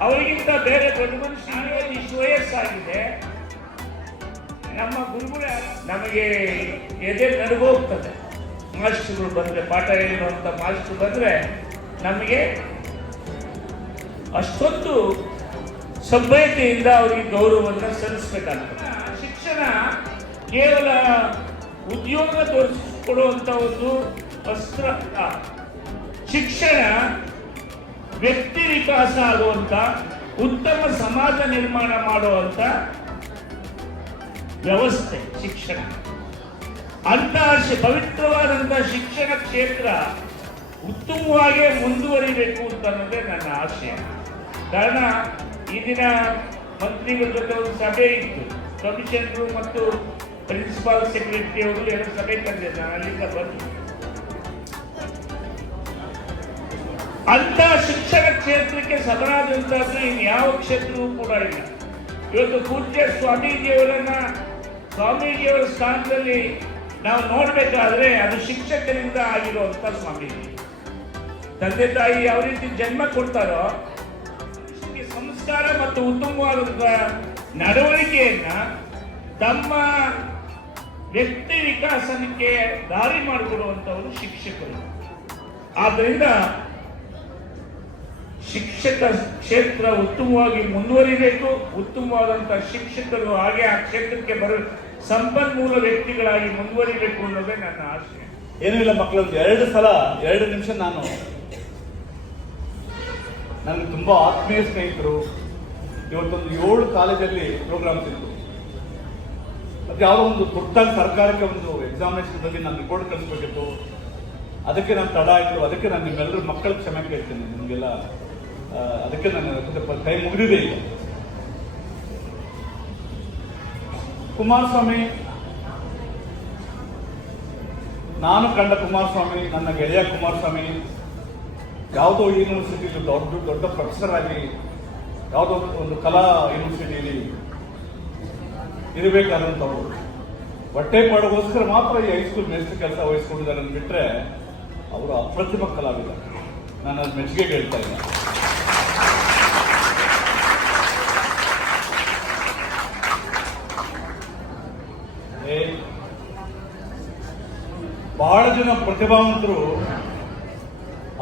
ಅವರಿಗಿಂತ ಬೇರೆ ದೊಡ್ಡ ಮನುಷ್ಯ ಇಷ್ಟು ವಯಸ್ಸಾಗಿದೆ. ನಮ್ಮ ಗುರುಗಳೇ ನಮಗೆ ಎದೆ ನಡುಗೋಗ್ತದೆ. ಮಾಸ್ಟರ್ಗಳು ಬಂದರೆ, ಪಾಠ ಹೇಳಿರುವಂಥ ಮಾಸ್ಟರ್ ಬಂದರೆ ನಮಗೆ ಅಷ್ಟೊಂದು ಸಭ್ಯತೆಯಿಂದ ಅವರಿಗೆ ಗೌರವವನ್ನು ಸಲ್ಲಿಸಬೇಕಾಗ್ತದೆ. ಶಿಕ್ಷಣ ಕೇವಲ ಉದ್ಯೋಗ ತೋರಿಸಿಕೊಡುವಂಥ ಒಂದು ಅಸ್ತ್ರ. ಶಿಕ್ಷಣ ವ್ಯಕ್ತಿ ವಿಕಾಸ ಆಗುವಂತ, ಉತ್ತಮ ಸಮಾಜ ನಿರ್ಮಾಣ ಮಾಡುವಂತ ವ್ಯವಸ್ಥೆ ಶಿಕ್ಷಣ. ಅಂತಹ ಪವಿತ್ರವಾದಂತಹ ಶಿಕ್ಷಣ ಕ್ಷೇತ್ರ ಉತ್ತಮವಾಗಿ ಮುಂದುವರಿಬೇಕು ಅಂತ ಅನ್ನೋದೇ ನನ್ನ ಆಶಯ. ಕಾರಣ ಈ ದಿನ ಮಂತ್ರಿಗಳ ಜೊತೆ ಒಂದು ಸಭೆ ಇತ್ತು. ಕಮಿಷನರು ಮತ್ತು ಪ್ರಿನ್ಸಿಪಾಲ್ ಸೆಕ್ರೆಟರಿ ಅವರು 2 ಸಭೆ ಕರೆದಿದ್ದಾರೆ. ನಾನು ಅಲ್ಲಿಂದ ಬಂದು ಅಂತ ಶಿಕ್ಷಣ ಕ್ಷೇತ್ರಕ್ಕೆ ಸಮನಾದಂತಹದ್ದು ಇನ್ಯಾವ ಕ್ಷೇತ್ರವೂ ಕೂಡ ಇಲ್ಲ. ಇವತ್ತು ಪೂಜ್ಯ ಸ್ವಾಮೀಜಿಯವರ ಸ್ಥಾನದಲ್ಲಿ ನಾವು ನೋಡ್ಬೇಕಾದ್ರೆ ಅದು ಶಿಕ್ಷಕರಿಂದ ಆಗಿರುವಂತ ಸ್ವಾಮೀಜಿ. ತಂದೆ ತಾಯಿ ಯಾವ ರೀತಿ ಜನ್ಮ ಕೊಡ್ತಾರೋ ಸಂಸ್ಕಾರ ಮತ್ತು ಉತ್ತಮವಾದಂತಹ ನಡವಳಿಕೆಯನ್ನ ತಮ್ಮ ವ್ಯಕ್ತಿ ವಿಕಾಸನಕ್ಕೆ ದಾರಿ ಮಾಡಿಕೊಡುವಂತವರು ಶಿಕ್ಷಕರು. ಆದ್ದರಿಂದ ಶಿಕ್ಷಕ ಕ್ಷೇತ್ರ ಉತ್ತಮವಾಗಿ ಮುಂದುವರಿಬೇಕು. ಉತ್ತಮವಾದಂತಹ ಶಿಕ್ಷಕರು ಹಾಗೆ ಆ ಕ್ಷೇತ್ರಕ್ಕೆ ಸಂಪನ್ಮೂಲ ವ್ಯಕ್ತಿಗಳಾಗಿ ಮುಂದುವರಿಬೇಕು ಅನ್ನೋದೇ ನನ್ನ ಆಶಯ. ಏನೂ ಇಲ್ಲ ಮಕ್ಕಳು, 2 ನಿಮಿಷ ನನಗೆ ತುಂಬ ಆತ್ಮೀಯ ಸ್ನೇಹಿತರು. ಇವತ್ತೊಂದು 7 ಕಾಲೇಜಲ್ಲಿ ಪ್ರೋಗ್ರಾಮ್ಸ್ ಇತ್ತು. ಅದು ಯಾವುದೋ ಒಂದು ದೊಡ್ಡದಾಗಿ ಸರ್ಕಾರಕ್ಕೆ ಒಂದು ಎಕ್ಸಾಮಿನೇಷನ್ ಬಗ್ಗೆ ನಾನು ರಿಪೋರ್ಟ್ ಕಳಿಸ್ಬೇಕಿತ್ತು. ಅದಕ್ಕೆ ನಾನು ತಡ ಆಯಿತು. ಅದಕ್ಕೆ ನಾನು ನಿಮ್ಮೆಲ್ಲರೂ ಮಕ್ಕಳ ಕ್ಷಮೆ ಕೇಳ್ತೀನಿ. ನಿಮಗೆಲ್ಲ ಅದಕ್ಕೆ ನನ್ನ ಕೈ ಮುಗಿದಿದೆ. ಈಗ ಕುಮಾರಸ್ವಾಮಿ, ನಾನು ಕಂಡ ಕುಮಾರಸ್ವಾಮಿ, ನನ್ನ ಗೆಳೆಯ ಕುಮಾರಸ್ವಾಮಿ ಯಾವುದೋ ಯೂನಿವರ್ಸಿಟಿಲಿ ದೊಡ್ಡ ಪ್ರೊಫೆಸರ್ ಆಗಿ ಯಾವುದೋ ಒಂದು ಕಲಾ ಯೂನಿವರ್ಸಿಟಿಲಿ ಇರಬೇಕಾದಂಥವ್ರು ಹೊಟ್ಟೆ ಪಾಡಿಗೋಸ್ಕರ ಮಾತ್ರ ಈ ಹೈಸ್ಕೂಲ್ ಮೇಸ್ಟ್ರಿ ಕೆಲಸ ವಹಿಸ್ಕೊಂಡಿದ್ದಾರೆ ಅಂದ್ಬಿಟ್ರೆ ಅವರು ಅಪ್ರತಿಮ ಕಲಾವಿದ. ನಾನು ಅದು ಮೆಚ್ಚುಗೆ ಹೇಳ್ತಾ ಇಲ್ಲ. ಬಹಳ ಜನ ಪ್ರತಿಭಾವಂತರು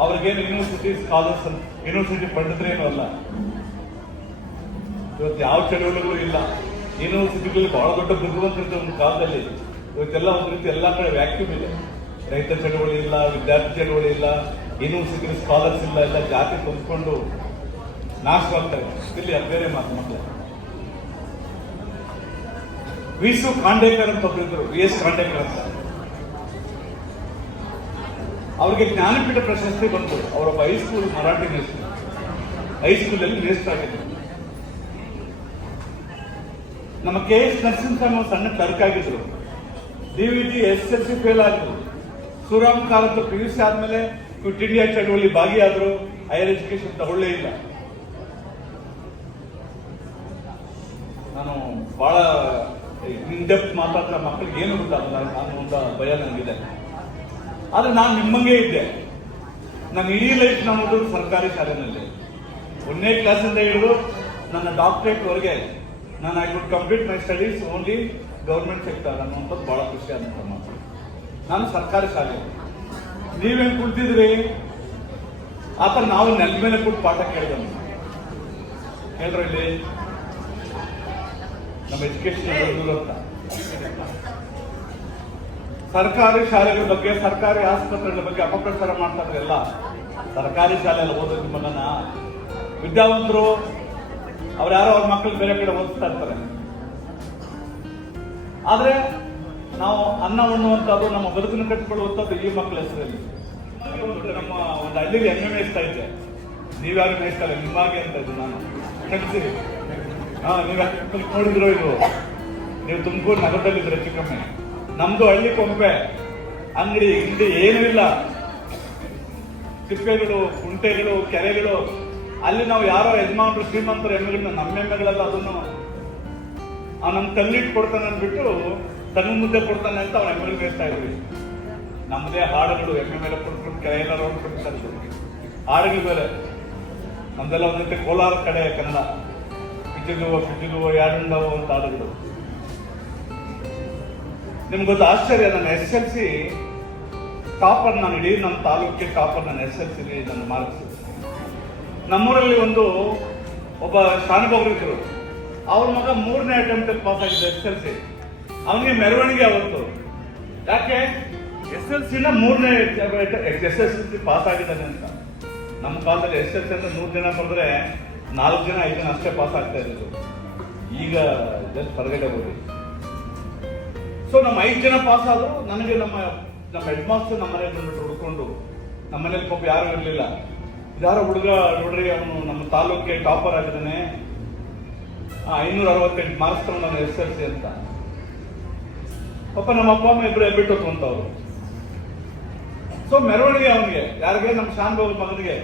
ಅವ್ರಿಗೇನು ಯೂನಿವರ್ಸಿಟಿ ಸ್ಕಾಲರ್ಸ್, ಯೂನಿವರ್ಸಿಟಿ ಪಂಡಿತರೇನು ಅಲ್ಲ. ಇವತ್ತು ಯಾವ ಚಳುವಳಿಗಳು ಇಲ್ಲ. ಯೂನಿವರ್ಸಿಟಿಗಳಲ್ಲಿ ಬಹಳ ದೊಡ್ಡ ಬುದ್ಧಿವಂತರಿದ್ದ ಒಂದು ಕಾಲದಲ್ಲಿ. ಇವತ್ತೆಲ್ಲ ಒಂದು ರೀತಿ ಎಲ್ಲ ಕಡೆ ವ್ಯಾಕ್ಯೂಮ್ ಇದೆ. ರೈತ ಚಳುವಳಿ ಇಲ್ಲ, ವಿದ್ಯಾರ್ಥಿ ಚಳುವಳಿ ಇಲ್ಲ, ಯೂನಿವರ್ಸಿಟಿ ಸ್ಕಾಲರ್ಸ್ ಇಲ್ಲ. ಎಲ್ಲ ಜಾತಿ ಹೊಂದ್ಕೊಂಡು ನಾಶವಾಗ್ತಾರೆ. ಇಲ್ಲಿ ಅದು ಬೇರೆ ಮಾತು. ಮಕ್ಕಳು ವಿ.ಸು. ಖಾಂಡೇಕರ್ ಅಂತ ಒಬ್ಬರಿದ್ರು, ವಿ.ಎಸ್. ಖಾಂಡೇಕರ್ ಅಂತ. ಅವ್ರಿಗೆ ಜ್ಞಾನಪೀಠ ಪ್ರಶಸ್ತಿ ಬಂತು. ಅವರೊಬ್ಬ ಹೈಸ್ಕೂಲ್ ಮರಾಠಿ ಮೇಸ್ಟ್ರು, ಹೈಸ್ಕೂಲಲ್ಲಿ ಮೇಸ್ಟ್ರು ಆಗಿದ್ರು. ನಮ್ಮ ಕೆ.ಎಸ್. ನರಸಿಂಹಸ್ವಾಮಿ ಸಣ್ಣ ಕ್ಲರ್ಕ್ ಆಗಿದ್ರು. ಡಿ.ವಿ.ಜಿ. SSLC ಫೇಲ್ ಆಗಿದ್ರು. ಸುರಾಮ್ ಕಾಲಂತ PUC ಆದ್ಮೇಲೆ ಕ್ವಿಟ್ ಇಂಡಿಯಾ ಚಳವಳಿ ಭಾಗಿಯಾದ್ರು. ಹೈಯರ್ ಎಜುಕೇಶನ್ ತಗೊಳ್ಳೇ ಇಲ್ಲ. ನಾನು ಬಹಳ ಇನ್ಡೆಪ್ತ್ ಮಾತಾಡ್ತಾ ಮಕ್ಕಳಿಗೆ ಏನು ಗೊತ್ತಾಗಲ್ಲ. ನಾನು ಒಂದು ಭಯ ನನಗಿದೆ. ಆದ್ರೆ ನಾನು ನಿಮ್ಮಂಗೆ ಇದ್ದೆ. ನನ್ನ ಇಡೀ ಲೈಫ್ ನಾನು ಓದೋದು ಸರ್ಕಾರಿ ಶಾಲೆಯಲ್ಲಿ. 1ನೇ ಕ್ಲಾಸಿಂದ ಹಿಡಿದು ನನ್ನ ಡಾಕ್ಟರೇಟ್ವರೆಗೆ ನಾನು I could complete my studies only government sector ಅನ್ನುವಂಥದ್ದು ಬಹಳ ಖುಷಿ ಆದಂಥ ಮಾತು. ನಾನು ಸರ್ಕಾರಿ ಶಾಲೆ. ನೀವೇನು ಕುಳಿತಿದ್ರಿ ಆ ಥರ ನಾವು ನೆಲ ಮೇಲೆ ಕೂತು ಪಾಠ ಕೇಳಿದ ಹೇಳ್ರಿ. ಇಲ್ಲಿ ನಮ್ಮ ಎಜುಕೇಶನ್ ಅಂತ ಸರ್ಕಾರಿ ಶಾಲೆಗಳ ಬಗ್ಗೆ, ಸರ್ಕಾರಿ ಆಸ್ಪತ್ರೆಗಳ ಬಗ್ಗೆ ಅಪಪ್ರಚಾರ ಮಾಡ್ತಾರೆ. ಎಲ್ಲ ಸರ್ಕಾರಿ ಶಾಲೆಯಲ್ಲಿ ಓದೋದು ನಿಮ್ಮನ್ನ ವಿದ್ಯಾವಂತರು ಅವ್ರು ಯಾರೋ ಅವ್ರ ಮಕ್ಕಳು ಬೇರೆ ಕಡೆ ಓದಿಸ್ತಾ ಇರ್ತಾರೆ. ಆದ್ರೆ ನಾವು ಅನ್ನ ಉಣ್ಣುವಂಥದ್ದು, ನಮ್ಮ ಬದುಕನ್ನು ಕಟ್ಟಿಕೊಳ್ಳುವಂಥದ್ದು ಈ ಮಕ್ಕಳ ಹೆಸರಲ್ಲಿ. ನಮ್ಮ ಒಂದು ಹಳ್ಳಿಲಿ ಎಮ್ಮೆ ಮೇಯಿಸ್ತಾ ಇದ್ದೆ. ನೀವ್ಯಾರು ಮೇಯಿಸ್ತಾರೆ ನಿಮ್ಮಾಗೆ ಅಂತ ಇದ್ದು ನಾನು ಕಳಿಸಿರಿ. ನೀವು ನೋಡಿದ್ರು ಇದು, ನೀವು ತುಮಕೂರು ನಗರದಲ್ಲಿದ್ರೆ ಚಿಕ್ಕಮ್ಮೆ. ನಮ್ದು ಹಳ್ಳಿ ಕೊಂಬೆ, ಅಂಗಡಿ ಗಿಂಡಿ ಏನೂ ಇಲ್ಲ. ತಿಪ್ಪೆಗಳು, ಕುಂಟೆಗಳು, ಕೆರೆಗಳು. ಅಲ್ಲಿ ನಾವು ಯಾರೋ ಯಜಮಾನರು ಶ್ರೀಮಂತರು ಎಮ್ಮೆಗಳನ್ನ, ನಮ್ಮ ಎಮ್ಮೆಗಳೆಲ್ಲ ಅದನ್ನು ನಮ್ಮ ಕಲ್ಲಿಟ್ಟು ಕೊಡ್ತಾನೆ ಅಂದ್ಬಿಟ್ಟು ತನ್ನ ಮುದ್ದೆ ಕೊಡ್ತಾನೆ ಅಂತ ಅವ್ನ ಎಮ್ಮೆಗಳು ಬೇಯಿಸ್ತಾ ಇದ್ವಿ. ನಮ್ಮದೇ ಹಾಡುಗಳು ಎಮ್ಮೆ ಮೇಲೆ ಕೊಡ್ಕೊಂಡು ಕೆರೆ ಎಲ್ಲ ರೌಂಡ್ ಕೊಡ್ತಾ ಇದ್ವಿ. ಹಾಡುಗಳು ಬೇರೆ. ನಮ್ದೆಲ್ಲ ಒಂದಂತೆ ಕೋಲಾರ ಕಡೆ ಕನ್ನಡ. ಪಿಜಿಲುವ ಯಾರುಂಡವು ಅಂತ ಹಾಡುಗಳು. ನಿಮ್ಗೆ ಗೊತ್ತು ಆಶ್ಚರ್ಯ, ನನ್ನ SSLC ಟಾಪರ್, ನಾನು ಇಡೀ ನಮ್ಮ ತಾಲೂಕಿಗೆ ಟಾಪರ್. ನನ್ನ SSLC ನನ್ನ ಮಾರ್ಕ್ಸ್. ನಮ್ಮೂರಲ್ಲಿ ಒಬ್ಬ ಶಾನುಭೋಗರಿದ್ರು. ಅವ್ರ ಮಗ 3ನೇ ಅಟೆಂಪ್ಟ್ ಪಾಸ್ ಆಗಿದ್ದ SSLC. ಅವನಿಗೆ ಮೆರವಣಿಗೆ ಅವತ್ತು. ಯಾಕೆ SLC-ನ 3ನೇ SSLC ಪಾಸ್ ಆಗಿದ್ದಾನೆ ಅಂತ. ನಮ್ಮ ಕಾಲದಲ್ಲಿ SSLC ಅಂತ 100 ಜನ ಬರೆದ್ರೆ 4 ಜನ 5 ಜನ ಅಷ್ಟೇ ಪಾಸ್ ಆಗ್ತಾ ಇದ್ರು. ಈಗ ಜಸ್ಟ್ ಹೊರಗಡೆ ಹೋಗಿ. ಸೊ ನಮ್ಮ 5 ಜನ ಪಾಸ್ ಆದ್ರು. ನನಗೆ ನಮ್ಮ ಹೆಡ್ ಮಾಸ್ಟರ್ ನಮ್ಮ ಮನೇಲಿ ಬಂದ್ಬಿಟ್ಟು ಹುಡ್ಕೊಂಡು, ನಮ್ಮ ಮನೇಲಿ ಪಾಪ ಯಾರು ಇರಲಿಲ್ಲ. ಯಾರೋ ಹುಡುಗ ನೋಡ್ರಿ, ಅವನು ನಮ್ಮ ತಾಲೂಕಿಗೆ ಟಾಪರ್ ಆಗಿದ್ದಾನೆ, 568 ಮಾರ್ಕ್ಸ್ ತಗೊಂಡು SSLC ಅಂತ. ಪಾಪ ನಮ್ಮ ಅಪ್ಪ ಅಮ್ಮ ಇಬ್ರು ಬಿಟ್ಟು ಅಂತವ್ರು. ಸೊ ಮೆರವಣಿಗೆ ಅವನಿಗೆ, ಯಾರಿಗೆ, ನಮ್ಮ ಶಾನ್ ಬಾಬು ಮಗನಿಗೆ.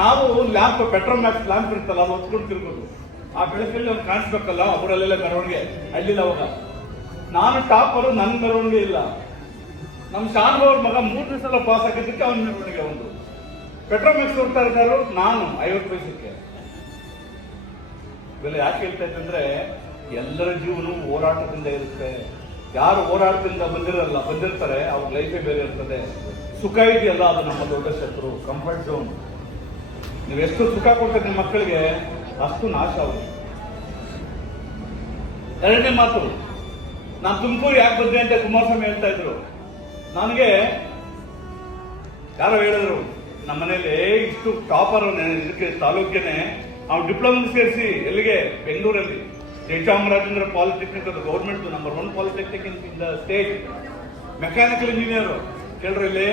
ನಾವು ಲ್ಯಾಂಪ್, ಪೆಟ್ರೋಮ್ಯಾಕ್ಸ್ ಲ್ಯಾಂಪ್ ಇರ್ತಲ್ಲ, ಅದು ಹೊತ್ಕೊಂಡು ತಿರ್ಗೋದು. ಆ ಬೆಳಕಲ್ಲಿ ಅವ್ನು ಕಾಣಿಸ್ಬೇಕಲ್ಲ, ಅವರಲ್ಲೆಲ್ಲ ಮೆರವಣಿಗೆ ಹಳ್ಳಿಲ್ಲ. ಅವಾಗ ನಾನು ಟಾಪರು, ನನ್ನ ಮೆರವಣಿಗೆ ಇಲ್ಲ. ನಮ್ಮ ಶಾನ್ ಬಾಬು ಮಗ 3 ದಿವಸ ಪಾಸ್ ಆಗಿದ್ದಕ್ಕೆ ಅವನ ಮೆರವಣಿಗೆ ಒಂದು. ಪೆಟ್ರೋಮ್ಯಾಕ್ಸ್ ಹೋಗ್ತಾ ಇದ್ದಾರು, ನಾನು 50 ಪೈಸಕ್ಕೆ. ಇವೆಲ್ಲ ಯಾಕೆ ಹೇಳ್ತಾ ಇದ್ದಂದ್ರೆ, ಎಲ್ಲರ ಜೀವನ ಹೋರಾಟದಿಂದ ಇರುತ್ತೆ. ಯಾರು ಹೋರಾಟದಿಂದ ಬಂದಿರ್ತಾರೆ, ಅವ್ರ ಲೈಫೇ ಬೇರೆ ಇರ್ತದೆ. ಸುಖ ಇದೆಯಲ್ಲ, ಅದು ನಮ್ಮ ದೊಡ್ಡ ಶತ್ರು, ಕಂಫರ್ಟ್ ಝೋನ್. ನೀವು ಎಷ್ಟು ಸುಖ ಕೊಡ್ತೀರಿ ನಿಮ್ಮ ಮಕ್ಕಳಿಗೆ, ಅಷ್ಟು ನಾಶ ಅವರು. ಎರಡನೇ ಮಾತು, ನಾನು ತುಮಕೂರು ಯಾಕೆ ಬಂದೆ ಅಂತ ಕುಮಾರಸ್ವಾಮಿ ಹೇಳ್ತಾ ಇದ್ರು. ನನಗೆ ಯಾರೋ ಹೇಳಿದ್ರು, ನಮ್ಮ ಮನೇಲಿ ಇಷ್ಟು ಟಾಪರ್ ಇದಕ್ಕೆ ತಾಲೂಕಿಗೆ ಅವ್ನು ಡಿಪ್ಲೊಮಾ ಸೇರಿಸಿ, ಎಲ್ಲಿಗೆ, ಬೆಂಗಳೂರಲ್ಲಿ ಜಯಚಾಮರಾಜೇಂದ್ರ ಪಾಲಿಟೆಕ್ನಿಕ್, ಅದು government number 1 polytechnic in the state. Mechanical engineer ಕೇಳ್ರಿ. ಇಲ್ಲಿ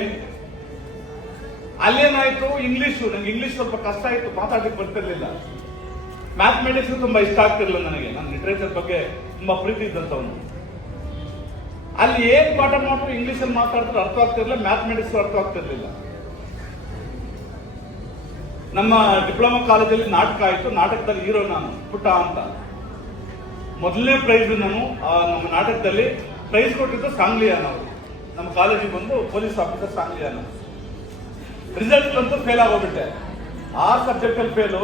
ಅಲ್ಲೇನಾಯ್ತು, ಇಂಗ್ಲಿಷು, ನಂಗೆ ಇಂಗ್ಲಿಷ್ ಸ್ವಲ್ಪ ಕಷ್ಟ ಆಯ್ತು, ಮಾತಾಡಲಿಕ್ಕೆ ಬರ್ತಿರ್ಲಿಲ್ಲ. ಮ್ಯಾಥಮೆಟಿಕ್ಸ್ ತುಂಬಾ ಇಷ್ಟ ಆಗ್ತಿರ್ಲಿಲ್ಲ ನನಗೆ. ನನ್ನ ಲಿಟ್ರೇಚರ್ ಬಗ್ಗೆ ತುಂಬಾ ಪ್ರೀತಿ ಇದ್ದಂಥವನು. ಅಲ್ಲಿ ಏನ್ ಪಾಠ ಮಾಡಿದ್ರು ಇಂಗ್ಲಿಷಲ್ಲಿ ಮಾತಾಡ್ತಾರೆ, ಅರ್ಥ ಆಗ್ತಿರ್ಲಿಲ್ಲ. ಮ್ಯಾಥಮೆಟಿಕ್ಸ್ ಅರ್ಥ ಆಗ್ತಿರ್ಲಿಲ್ಲ. ನಮ್ಮ ಡಿಪ್ಲೊಮಾ ಕಾಲೇಜಲ್ಲಿ ನಾಟಕ ಆಯ್ತು. ನಾಟಕದಲ್ಲಿ ಹೀರೋ ನಾನು, ಪುಟ್ಟ ಅಂತ. ಮೊದಲನೇ ಪ್ರೈಸ್ ನಾನು ನಮ್ಮ ನಾಟಕದಲ್ಲಿ ಪ್ರೈಸ್ ಕೊಟ್ಟಿದ್ದು ಸಾಂಗ್ಲಿಯಾನ್ ಅವರು. ನಮ್ಮ ಕಾಲೇಜಿಗೆ ಬಂದು ಪೊಲೀಸ್ ಆಫೀಸರ್ ಸಾಂಗ್ಲಿಯಾನ್. ರಿಸಲ್ಟ್ ಅಂತೂ ಫೇಲ್ ಆಗೋಗ್ಬಿಟ್ಟೆ. 6 ಸಬ್ಜೆಕ್ಟಲ್ಲಿ ಫೇಲು.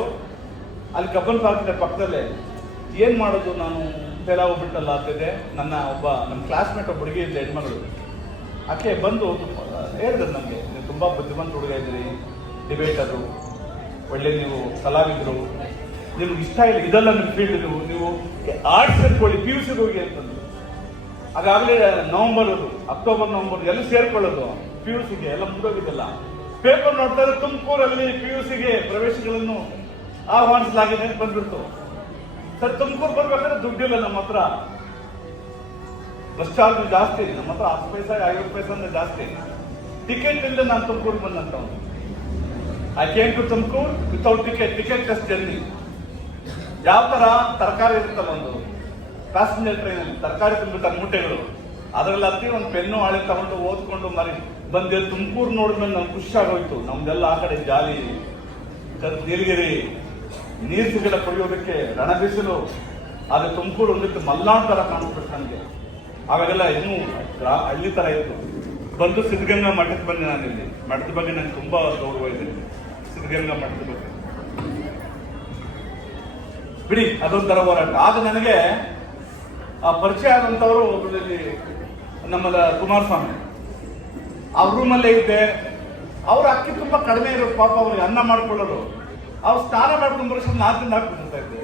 ಅಲ್ಲಿ ಕಬ್ಬನ್ ಪಾರ್ಕ್ ಇದೆ ಪಕ್ಕದಲ್ಲೇ. ಏನ್ ಮಾಡೋದು, ನಾನು ಫೇಲ್ ಆಗೋಗ್ಬಿಟ್ಟಲ್ಲ ಅಂತಿದೆ. ನಮ್ಮ ಕ್ಲಾಸ್ಮೇಟ್ ಒಬ್ಬ ಹುಡುಗಿ ಇದ್ದೆ, ಹೆಣ್ಮಗಳು. ಆಕೆ ಬಂದು ಹೇಳಿದ್ರು ನನಗೆ, ನೀವು ತುಂಬಾ ಬುದ್ಧಿವಂತ ಹುಡುಗ ಇದ್ದೀರಿ, ಡಿಬೇಟರು, ಒಳ್ಳೆ ನೀವು ಕಲಾವಿದರು, ನಿಮ್ಗೆ ಇಷ್ಟ ಇಲ್ಲ ಇದೆಲ್ಲ ನಿಮ್ಮ ಫೀಲ್ಡ್, ನೀವು ಆರ್ಟ್ಸ್ ಸೇರ್ಕೊಳ್ಳಿ, PUC ಹೋಗಿ ಅಂತಂದ್ರು. ಹಾಗಾಗಲೇ ಅಕ್ಟೋಬರ್ ನವೆಂಬರ್ ಎಲ್ಲ ಸೇರ್ಕೊಳ್ಳೋದು PUC-ಗೆ ಎಲ್ಲ ಮುಂದೋಗಿದ್ದಲ್ಲ. ಪೇಪರ್ ನೋಡ್ತಾ ಇದ್ರೆ ತುಮಕೂರಲ್ಲಿ PUC-ಗೆ ಪ್ರವೇಶಗಳನ್ನು ಆಹ್ವಾನಿಸಲಾಗಿದೆ ಅಂತ ಬಂದ್ಬಿಡ್ತು. ಸರ್, ತುಮಕೂರು ಬರ್ಬೇಕಾದ್ರೆ ದುಡ್ಡಿಲ್ಲ ನಮ್ಮ ಹತ್ರ, ಬಸ್ ಚಾರ್ಜ್ ಜಾಸ್ತಿ, ನಮ್ಮ ಹತ್ರ 10 ಪೈಸೆ 50 ಪೈಸೆ ಅಂದ್ರೆ ಜಾಸ್ತಿ. ಟಿಕೆಟ್ ಇಲ್ಲದೆ ನಾನು ತುಮಕೂರು ಬಂದಂತವನು. I came to Tumakuru without ticket journey. ಯಾವ ತರ ತರಕಾರಿ ಇರುತ್ತಲ್ಲ, ಒಂದು ಪ್ಯಾಸೆಂಜರ್ ಟ್ರೈನ್ ಅಲ್ಲಿ ತರಕಾರಿ ತುಂಬಿರ್ತಾರೆ ಮೂಟೆಗಳು, ಅದರಲ್ಲಿ ಹತ್ತಿ ಒಂದು ಪೆನ್ನು ಹಾಳೆ ತಗೊಂಡು ಓದ್ಕೊಂಡು ಬಂದೆ. ತುಮಕೂರು ನೋಡಿದ್ಮೇಲೆ ನಮ್ಗೆ ಖುಷಿ ಆಗೋಯ್ತು. ನಮ್ದೆಲ್ಲ ಆ ಕಡೆ ಜಾಲಿ, ನೀಲಗಿರಿ, ನೀರು ಸಿಗಡ ಕುಡಿಯೋದಕ್ಕೆ ರಣ ಬಿಸಿಲು. ಆದ್ರೆ ತುಮಕೂರು ಒಂದಿತ್ತು ಮಲ್ನಾಡ್ ತರ ಕಾಣಿಸ್ಬಿಟ್ಟು ನನಗೆ. ಅವಾಗೆಲ್ಲ ಇನ್ನೂ ಹಳ್ಳಿ ತರ ಇತ್ತು. ಬಂದು ಸಿದ್ಧಗಂಗಾ ಮಠಕ್ಕೆ ಬಂದೆ. ನಾನಿಲ್ಲಿ ಮಠದ ಬಗ್ಗೆ ನಂಗೆ ತುಂಬಾ ಗೌರವ ಇದೆ. ಸಿದ್ಧಗಂಗಾ ಮಠದ ಬಗ್ಗೆ ಬಿಡಿ, ಅದೊಂಥರ ಹೋರಾಟ. ಆಗ ನನಗೆ ಪರಿಚಯ ಆದಂಥವರು ಒಬ್ಬರಲ್ಲಿ ನಮ್ಮ ಕುಮಾರಸ್ವಾಮಿ. ಅವ್ರ ರೂಮಲ್ಲೇ ಇದ್ದೆ. ಅವ್ರ ಅಕ್ಕಿ ತುಂಬಾ ಕಡಿಮೆ ಇರೋದು, ಪಾಪ ಅವ್ರಿಗೆ ಅನ್ನ ಮಾಡ್ಕೊಳ್ಳೋರು. ಅವ್ರು ಸ್ನಾನ ಮಾಡ್ಕೊಂಡು ಬರೋಷ್ಟು 4 ದಿನ ಹಾಕ್ಬಿಡ್ತಾ ಇದ್ದೆ.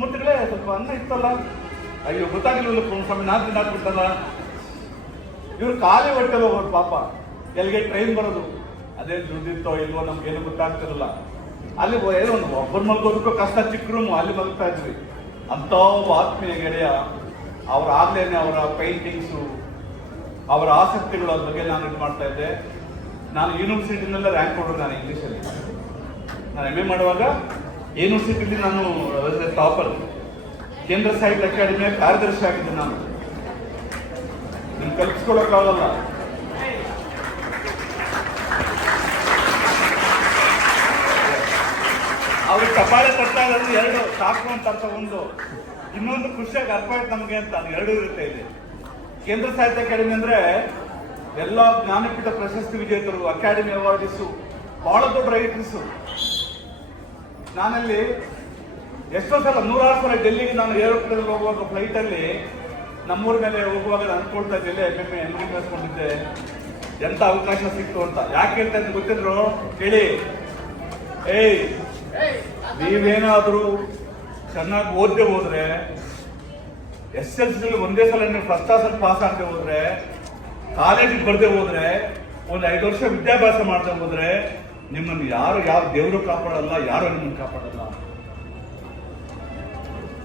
ಮುಟ್ಟಿಗಳೇ ಸ್ವಲ್ಪ ಅನ್ನ ಇತ್ತಲ್ಲ, ಅಯ್ಯೋ ಗೊತ್ತಾಗಿಲ್ಲ ಕುಮಾರಸ್ವಾಮಿ 4 ದಿನ ಹಾಕ್ಬಿಟ್ಟಲ್ಲ. ಇವ್ರು ಖಾಲಿ ಹೊಟ್ಟೆಲ್ಲ ಹೋಗೋದು ಪಾಪ. ಎಲ್ಲಿಗೆ ಟ್ರೈನ್ ಬರೋದು, ಅದೇ ದುಡ್ಡಿತ್ತೋ ಇಲ್ವೋ ನಮ್ಗೇನು ಗೊತ್ತಾಗ್ತಿರಲ್ಲ. ಅಲ್ಲಿ ಏನೋ ಒಂದು ಒಬ್ಬರು ಮಲ್ಗೋದಕ್ಕೂ ಕಷ್ಟ, ಚಿಕ್ಕ ರೂಮು, ಅಲ್ಲಿ ಮಲ್ತಾ ಇದ್ವಿ. ಅಂತ ಒಬ್ಬ ಆತ್ಮೀಯ ಗೆಳೆಯ, ಆಗ್ಲೇನೆ ಅವರ ಪೇಂಟಿಂಗ್ಸು, ಅವರ ಆಸಕ್ತಿಗಳ ಬಗ್ಗೆ ನಾನು ಇದು ಮಾಡ್ತಾ ಇದ್ದೆ. ನಾನು ಯೂನಿವರ್ಸಿಟಿನೆಲ್ಲ ರ್ಯಾಂಕ್ ಕೊಡೋದು. ನಾನು ಇಂಗ್ಲೀಷಲ್ಲಿ ನಾನು MA ಮಾಡುವಾಗ ಯೂನಿವರ್ಸಿಟಿಲಿ ನಾನು ಟಾಪರ್. ಕೇಂದ್ರ ಸಾಹಿತ್ಯ ಅಕಾಡೆಮಿಯ ಕಾರ್ಯದರ್ಶಿ ಆಗಿದ್ದೆ ನಾನು. ನಿಮ್ಗೆ ಕಲ್ಪಿಸ್ಕೊಳಕ್ಕಾಗಲ್ಲ. ಅವ್ರಿಗೆ ಕಪಾಳೆ ತರ್ತಾ ಇರೋದು 2 ಸಾಕು ಅಂತ ಅರ್ಥ. ಇನ್ನೊಂದು ಖುಷಿಯಾಗಿ ಅರ್ಥ ಆಯ್ತು ನಮಗೆ ಅಂತ. 2 ಇರುತ್ತೆ ಇಲ್ಲಿ. ಕೇಂದ್ರ ಸಾಹಿತ್ಯ ಅಕಾಡೆಮಿ ಅಂದ್ರೆ ಎಲ್ಲ ಜ್ಞಾನಪೀಠ ಪ್ರಶಸ್ತಿ ವಿಜೇತರು, ಅಕಾಡೆಮಿ ಅವಾರ್ಡಿಸು, ಬಹಳ ದೊಡ್ಡ ರೈಟರ್ಸು. ನಾನಲ್ಲಿ ಎಷ್ಟೋ ಸಲ 106 ಸಲ ಡೆಲ್ಲಿಗೆ ನಾನು ಏರೋಪ್ಲೇನ್ ಹೋಗುವಾಗ ಫ್ಲೈಟ್ ಅಲ್ಲಿ ನಮ್ಮೂರ ಮೇಲೆ ಹೋಗುವಾಗ ಅನ್ಕೊಳ್ತಾ ಇದ್ದೆ, MA ಕಳ್ಸ್ಕೊಂಡಿದ್ದೆ, ಎಂತ ಅವಕಾಶ ಸಿಕ್ತು ಅಂತ. ಯಾಕೆ ಹೇಳ್ತಾ ಇದ್ದು ಗೊತ್ತಿದ್ರು ಕೇಳಿ. ನೀವೇನಾದ್ರೂ ಚೆನ್ನಾಗಿ ಓದ್ದೆ ಹೋದ್ರೆ, SSLC ಒಂದೇ ಸಲ ನೀವು ಫಸ್ಟ್ ಕ್ಲಾಸಲ್ಲಿ ಪಾಸ್ ಆಗದೆ ಹೋದ್ರೆ ಕಾಲೇಜಿಗೆ ಬರದೆ ಹೋದ್ರೆ, ಒಂದು 5 ವರ್ಷ ವಿದ್ಯಾಭ್ಯಾಸ ಮಾಡ್ತಾ ಹೋದ್ರೆ ನಿಮ್ಮನ್ನು ಯಾರು ಯಾವ ದೇವರು ಕಾಪಾಡಲ್ಲ, ಯಾರು ನಿಮ್ಮನ್ನು ಕಾಪಾಡಲ್ಲ.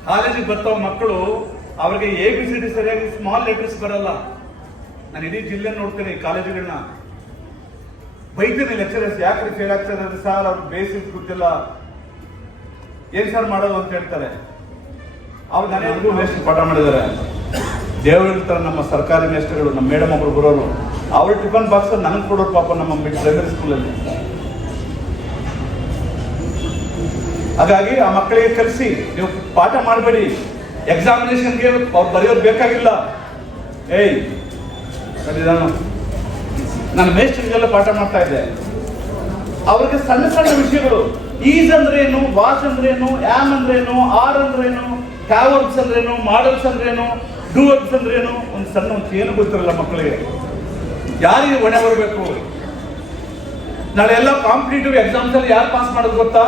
ಕಾಲೇಜಿಗೆ ಬರ್ತಾವ ಮಕ್ಕಳು, ಅವ್ರಿಗೆ ABCD ಸರಿಯಾಗಿ ಸ್ಮಾಲ್ ಲೆಟರ್ಸ್ ಬರಲ್ಲ. ನಾನು ಇಡೀ ಜಿಲ್ಲೆ ನೋಡ್ತೇನೆ ಈ ಕಾಲೇಜುಗಳನ್ನ, ಬೈತೀನಿ ಲೆಕ್ಚರರ್ಸ್, ಯಾಕೆ ಫೇಲ್ ಆಗ್ತಾರೆ ಸರ್, ಅವ್ರಿಗೆ ಬೇಸಿಕ್ ಗೊತ್ತಿಲ್ಲ, ಏನ್ ಸರ್ ಮಾಡೋದು ಅಂತ ಹೇಳ್ತಾರೆ. ಅವ್ರು ನನಗೂ ಮೇಸ್ಟ್ ಪಾಠ ಮಾಡಿದ್ದಾರೆ. ದೇವರಿರ್ತಾರೆ ನಮ್ಮ ಸರ್ಕಾರಿ ಮೇಸ್ಟ್ಗಳು, ನಮ್ಮ ಮೇಡಮ್ ಒಬ್ರು ಬರೋರು, ಅವ್ರ ಟಿಫನ್ ಬಾಕ್ಸ್ ನನಗೆ ಕೊಡೋರು ಪಾಪ ನಮ್ಮ ಪ್ರೈಮರಿ ಸ್ಕೂಲಲ್ಲಿ. ಹಾಗಾಗಿ ಆ ಮಕ್ಕಳಿಗೆ ಕಲಿಸಿ, ನೀವು ಪಾಠ ಮಾಡಬೇಡಿ, ಎಕ್ಸಾಮಿನೇಷನ್ಗೆ ಅವ್ರು ಬರೆಯೋದು ಬೇಕಾಗಿಲ್ಲ. ಏಯ್ ನಾನು ಮೇಸ್ಟ್ರಿಗೆಲ್ಲ ಪಾಠ ಮಾಡ್ತಾ ಇದ್ದೆ, ಅವ್ರಿಗೆ ಸಣ್ಣ ಸಣ್ಣ ವಿಷಯಗಳು, ಈಸ್ ಅಂದ್ರೇನು, ವಾಸ್ ಅಂದ್ರೇನು, ಆಮ್ ಅಂದ್ರೇನು, ಆರ್ ಅಂದ್ರೇನು, ಕ್ಯಾವರ್ಬ್ಸ್ ಅಂದ್ರೇನು, ಮಾಡಲ್ಸ್ ಅಂದ್ರೇನು, ಡೂವರ್ಬ್ಸ್ ಅಂದ್ರೇನು, ಒಂದು ಸಣ್ಣ ಏನು ಗೊತ್ತಿರಲ್ಲ ಮಕ್ಕಳಿಗೆ. ಯಾರಿಗೆ ಹೊಣೆ ಬರಬೇಕು? ನಾಳೆ ಎಲ್ಲ ಕಾಂಪಿಟೇಟಿವ್ ಎಕ್ಸಾಮ್ಸ್ ಅಲ್ಲಿ ಯಾರು ಪಾಸ್ ಮಾಡೋದು ಗೊತ್ತಾ?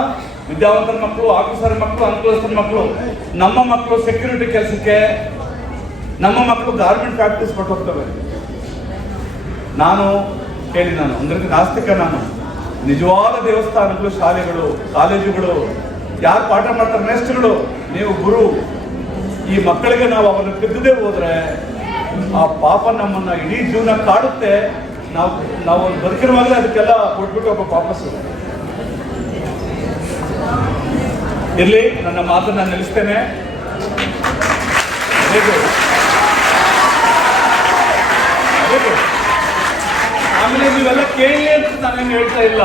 ವಿದ್ಯಾವಂತರ ಮಕ್ಕಳು, ಆಫೀಸರ್ ಮಕ್ಕಳು, ಅನುಕೂಲಸ್ಥರ ಮಕ್ಕಳು. ನಮ್ಮ ಮಕ್ಕಳು ಸೆಕ್ಯೂರಿಟಿ ಕೆಲಸಕ್ಕೆ, ನಮ್ಮ ಮಕ್ಕಳು ಗಾರ್ಮೆಂಟ್ ಫ್ಯಾಕ್ಟ್ರೀಸ್ ಕೊಟ್ಟು ಹೋಗ್ತವೆ. ನಾನು ಅಂದ್ರೆ ನಾಸ್ತಿಕ. ನಾನು ನಿಜವಾದ ದೇವಸ್ಥಾನಗಳು, ಶಾಲೆಗಳು, ಕಾಲೇಜುಗಳು, ಯಾರು ಪಾಠ ಮಾಡ್ತಾರೆ ಮೇಸ್ಟ್ರುಗಳು, ನೀವು ಗುರು. ಈ ಮಕ್ಕಳಿಗೆ ನಾವು ಅವನ್ನ ತಿದ್ದದೇ ಹೋದ್ರೆ ಆ ಪಾಪ ನಮ್ಮನ್ನ ಇಡೀ ಜೀವನ ಕಾಡುತ್ತೆ. ನಾವು ಬದುಕಿರುವಾಗಲೇ ಅದಕ್ಕೆಲ್ಲ ಕೊಟ್ಬಿಟ್ಟು ಒಬ್ಬ ವಾಪಸ್ಸು ಇಲ್ಲಿ. ನನ್ನ ಮಾತನ್ನ ನಿಲ್ಲಿಸ್ತೇನೆ. ಆಮೇಲೆ ನೀವೆಲ್ಲ ಕೇಳಿ ಅಂತ ನಾನೇನು ಹೇಳ್ತಾ ಇಲ್ಲ,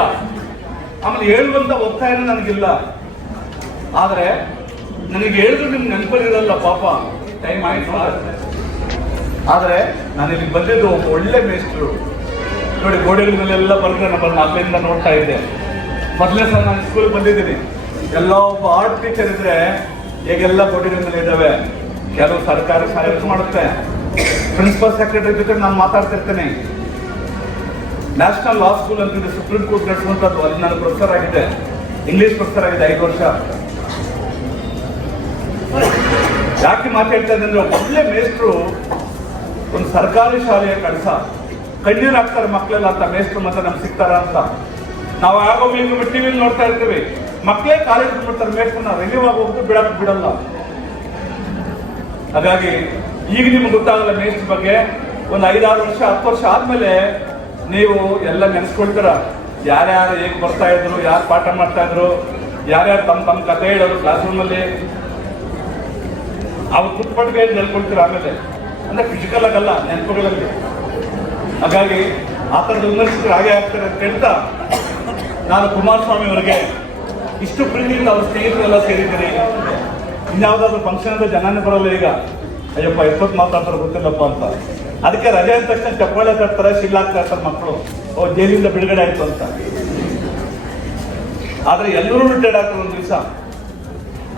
ಆಮೇಲೆ ಹೇಳುವಂತ ಒತ್ತಾಯ ನನಗಿಲ್ಲ. ಆದ್ರೆ ನನಗೆ ಹೇಳಿದ್ರು ನಿಮ್ಗೆ ನೆನಪಲ್ಲಿರಲ್ಲ ಪಾಪ, ಟೈಮ್ ಆಯ್ತು. ಆದ್ರೆ ನಾನು ಇಲ್ಲಿ ಬಂದಿದ್ದು ಒಬ್ಬ ಒಳ್ಳೆ ಮೇಸ್ಟ್ರು. ನೋಡಿ, ಗೋಡೆಗಳ ಮೇಲೆಲ್ಲ ಬರೆದ್ರೆ ನಮ್ಮನ್ನು ಅಲ್ಲಿಂದ ನೋಡ್ತಾ ಇದ್ದೆ. ಮೊದಲನೇ ಸಲ ನಾನು ಸ್ಕೂಲ್ಗೆ ಬಂದಿದ್ದೀನಿ, ಎಲ್ಲ ಒಬ್ಬ ಆರ್ಟ್ ಟೀಚರ್ ಇದ್ರೆ ಹೇಗೆಲ್ಲ ಗೋಡೆಗಳ ಮೇಲೆ ಇದ್ದಾವೆ. ಕೆಲವು ಸರ್ಕಾರಿ ಶಾಲೆ ಮಾಡುತ್ತೆ, ಪ್ರಿನ್ಸಿಪಲ್ ಸೆಕ್ರೆಟರಿ ಜೊತೆ ನಾನು ಮಾತಾಡ್ತಿರ್ತೇನೆ. ನ್ಯಾಷನಲ್ ಲಾ ಸ್ಕೂಲ್ ಅಂತಿದೆ, ಸುಪ್ರೀಂ ಕೋರ್ಟ್ ನಡೆಸುವಂಥದ್ದು, ಅಲ್ಲಿ ನಾನು ಪ್ರೊಫೆಸರ್ ಆಗಿದೆ, ಇಂಗ್ಲಿಷ್ ಪ್ರೊಫೆಸರ್ ಆಗಿದೆ 5 ವರ್ಷ. ಯಾಕೆ ಮಾತಾಡ್ತಾ ಇದ್ದೆ ಅಂದ್ರೆ, ಒಳ್ಳೆ ಮೇಸ್ಟ್ರು ಒಂದು ಸರ್ಕಾರಿ ಶಾಲೆಯ ಕಳಸ, ಕಣ್ಣೀರು ಹಾಕ್ತಾರೆ ಮಕ್ಕಳೆಲ್ಲ ಅಂತ, ಮೇಸ್ಟ್ರು ಮತ್ತೆ ನಮ್ಗೆ ಸಿಗ್ತಾರ ಅಂತ. ನಾವು ಆಗೋಗ್ಲಿಕ್ಕೆ ಟಿವಿಲಿ ನೋಡ್ತಾ ಇರ್ತೀವಿ, ಮಕ್ಕಳೇ ಕಾಲೇಜ್ ಬಿಡ್ತಾರೆ ಮೇಸ್ಟ್ರನ್ನ, ರಿಲೀವ್ ಆಗೋದು ಬಿಡಕ್ ಬಿಡಲ್ಲ. ಹಾಗಾಗಿ ಈಗ ನಿಮ್ಗೆ ಗೊತ್ತಾಗಲ್ಲ ಮೇಸ್ಟ್ರ್ ಬಗ್ಗೆ. ಒಂದು 5-6 ವರ್ಷ 10 ವರ್ಷ ಆದ್ಮೇಲೆ ನೀವು ಎಲ್ಲ ನೆನೆಸ್ಕೊಳ್ತೀರ, ಯಾರ್ಯಾರು ಹೇಗೆ ಬರ್ತಾ ಇದ್ರು, ಯಾರು ಪಾಠ ಮಾಡ್ತಾ ಇದ್ರು, ಯಾರ್ಯಾರು ತಮ್ಮ ಕಥೆ ಹೇಳೋರು ಕ್ಲಾಸ್ ರೂಮಲ್ಲಿ, ಅವ್ರು ಕುತ್ಪಟ್ಟಿಗೆ ನೆನ್ಕೊಳ್ತೀರ. ಆಮೇಲೆ ಅಂದ್ರೆ ಫಿಸಿಕಲ್ ಆಗಲ್ಲ, ನೆನಪುಗಳಲ್ಲಿ. ಹಾಗಾಗಿ ಆ ಥರದ ವಿಮರ್ಶಕರು ಹಾಗೆ ಆಗ್ತಾರೆ ಅಂತ ಹೇಳ್ತಾ, ನಾನು ಕುಮಾರಸ್ವಾಮಿ ಅವರಿಗೆ ಇಷ್ಟು ಪ್ರೀತಿಯಿಂದ ಅವ್ರ ಸ್ನೇಹಿತರೆಲ್ಲ ಸೇರಿದ್ದೀನಿ. ಇನ್ಯಾವುದಾದ್ರು ಫಂಕ್ಷನ್ ಅಂದ್ರೆ ಜನನೇ ಬರಲ್ಲ. ಈಗ ಅಯ್ಯಪ್ಪ ಎಷ್ಟೊತ್ತು ಮಾತಾಡ್ತಾರೆ ಗೊತ್ತಿಲ್ಲಪ್ಪ ಅಂತ. ಅದಕ್ಕೆ ರಜೆ ಅಂದ ತಕ್ಷಣ ಚಪ್ಪಾಳೆ ತರ್ತಾರೆ, ಶಿಲ್ಲಾಗ್ತಾ ಇರ್ತಾರೆ ಮಕ್ಕಳು, ಜೈಲಿಂದ ಬಿಡುಗಡೆ ಆಯ್ತು ಅಂತ. ಆದ್ರೆ ಎಲ್ಲರೂ ರಿಟೈರ್ಡ್ ಆಗ್ತಾರೆ ಒಂದು ದಿವಸ.